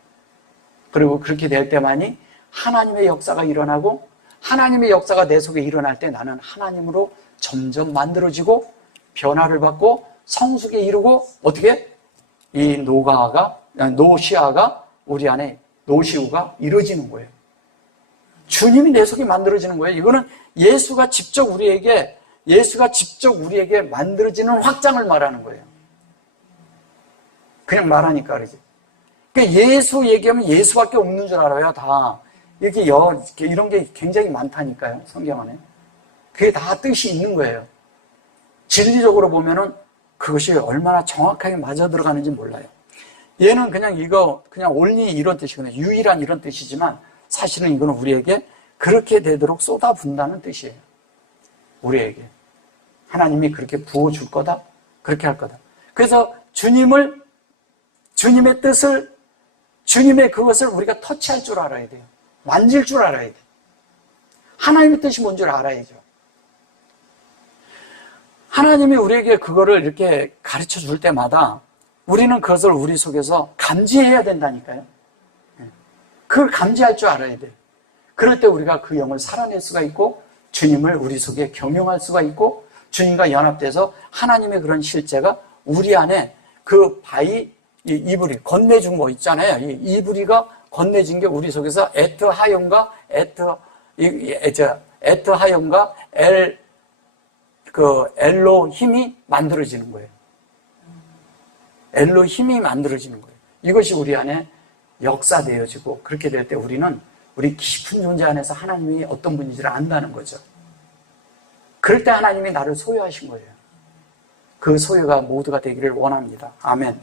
그리고 그렇게 될 때만이 하나님의 역사가 일어나고 하나님의 역사가 내 속에 일어날 때 나는 하나님으로 점점 만들어지고 변화를 받고 성숙에 이르고 어떻게? 이 노시아가 우리 안에 노시우가 이루어지는 거예요. 주님이 내 속에 만들어지는 거예요. 이거는 예수가 직접 우리에게 만들어지는 확장을 말하는 거예요. 그냥 말하니까 그러지. 그러니까 예수 얘기하면 예수밖에 없는 줄 알아요, 다. 이렇게 이런 게 굉장히 많다니까요, 성경 안에. 그게 다 뜻이 있는 거예요. 진리적으로 보면은 그것이 얼마나 정확하게 맞아 들어가는지 몰라요. 얘는 그냥 only 이런 뜻이거든요. 유일한 이런 뜻이지만 사실은 이거는 우리에게 그렇게 되도록 쏟아붓는다는 뜻이에요. 우리에게. 하나님이 그렇게 부어줄 거다? 그렇게 할 거다. 그래서 주님의 뜻을, 주님의 그것을 우리가 터치할 줄 알아야 돼요. 만질 줄 알아야 돼요. 하나님의 뜻이 뭔 줄 알아야죠. 하나님이 우리에게 그거를 이렇게 가르쳐 줄 때마다 우리는 그것을 우리 속에서 감지해야 된다니까요. 그걸 감지할 줄 알아야 돼요. 그럴 때 우리가 그 영을 살아낼 수가 있고 주님을 우리 속에 경영할 수가 있고 주님과 연합돼서 하나님의 그런 실제가 우리 안에 그 이브리 건네준 거 있잖아요. 이 이브리가 건네진 게 우리 속에서 에트 하염과 엘로 힘이 만들어지는 거예요. 엘로 힘이 만들어지는 거예요. 이것이 우리 안에 역사되어지고, 그렇게 될 때 우리는 우리 깊은 존재 안에서 하나님이 어떤 분인지를 안다는 거죠. 그럴 때 하나님이 나를 소유하신 거예요. 그 소유가 모두가 되기를 원합니다. 아멘.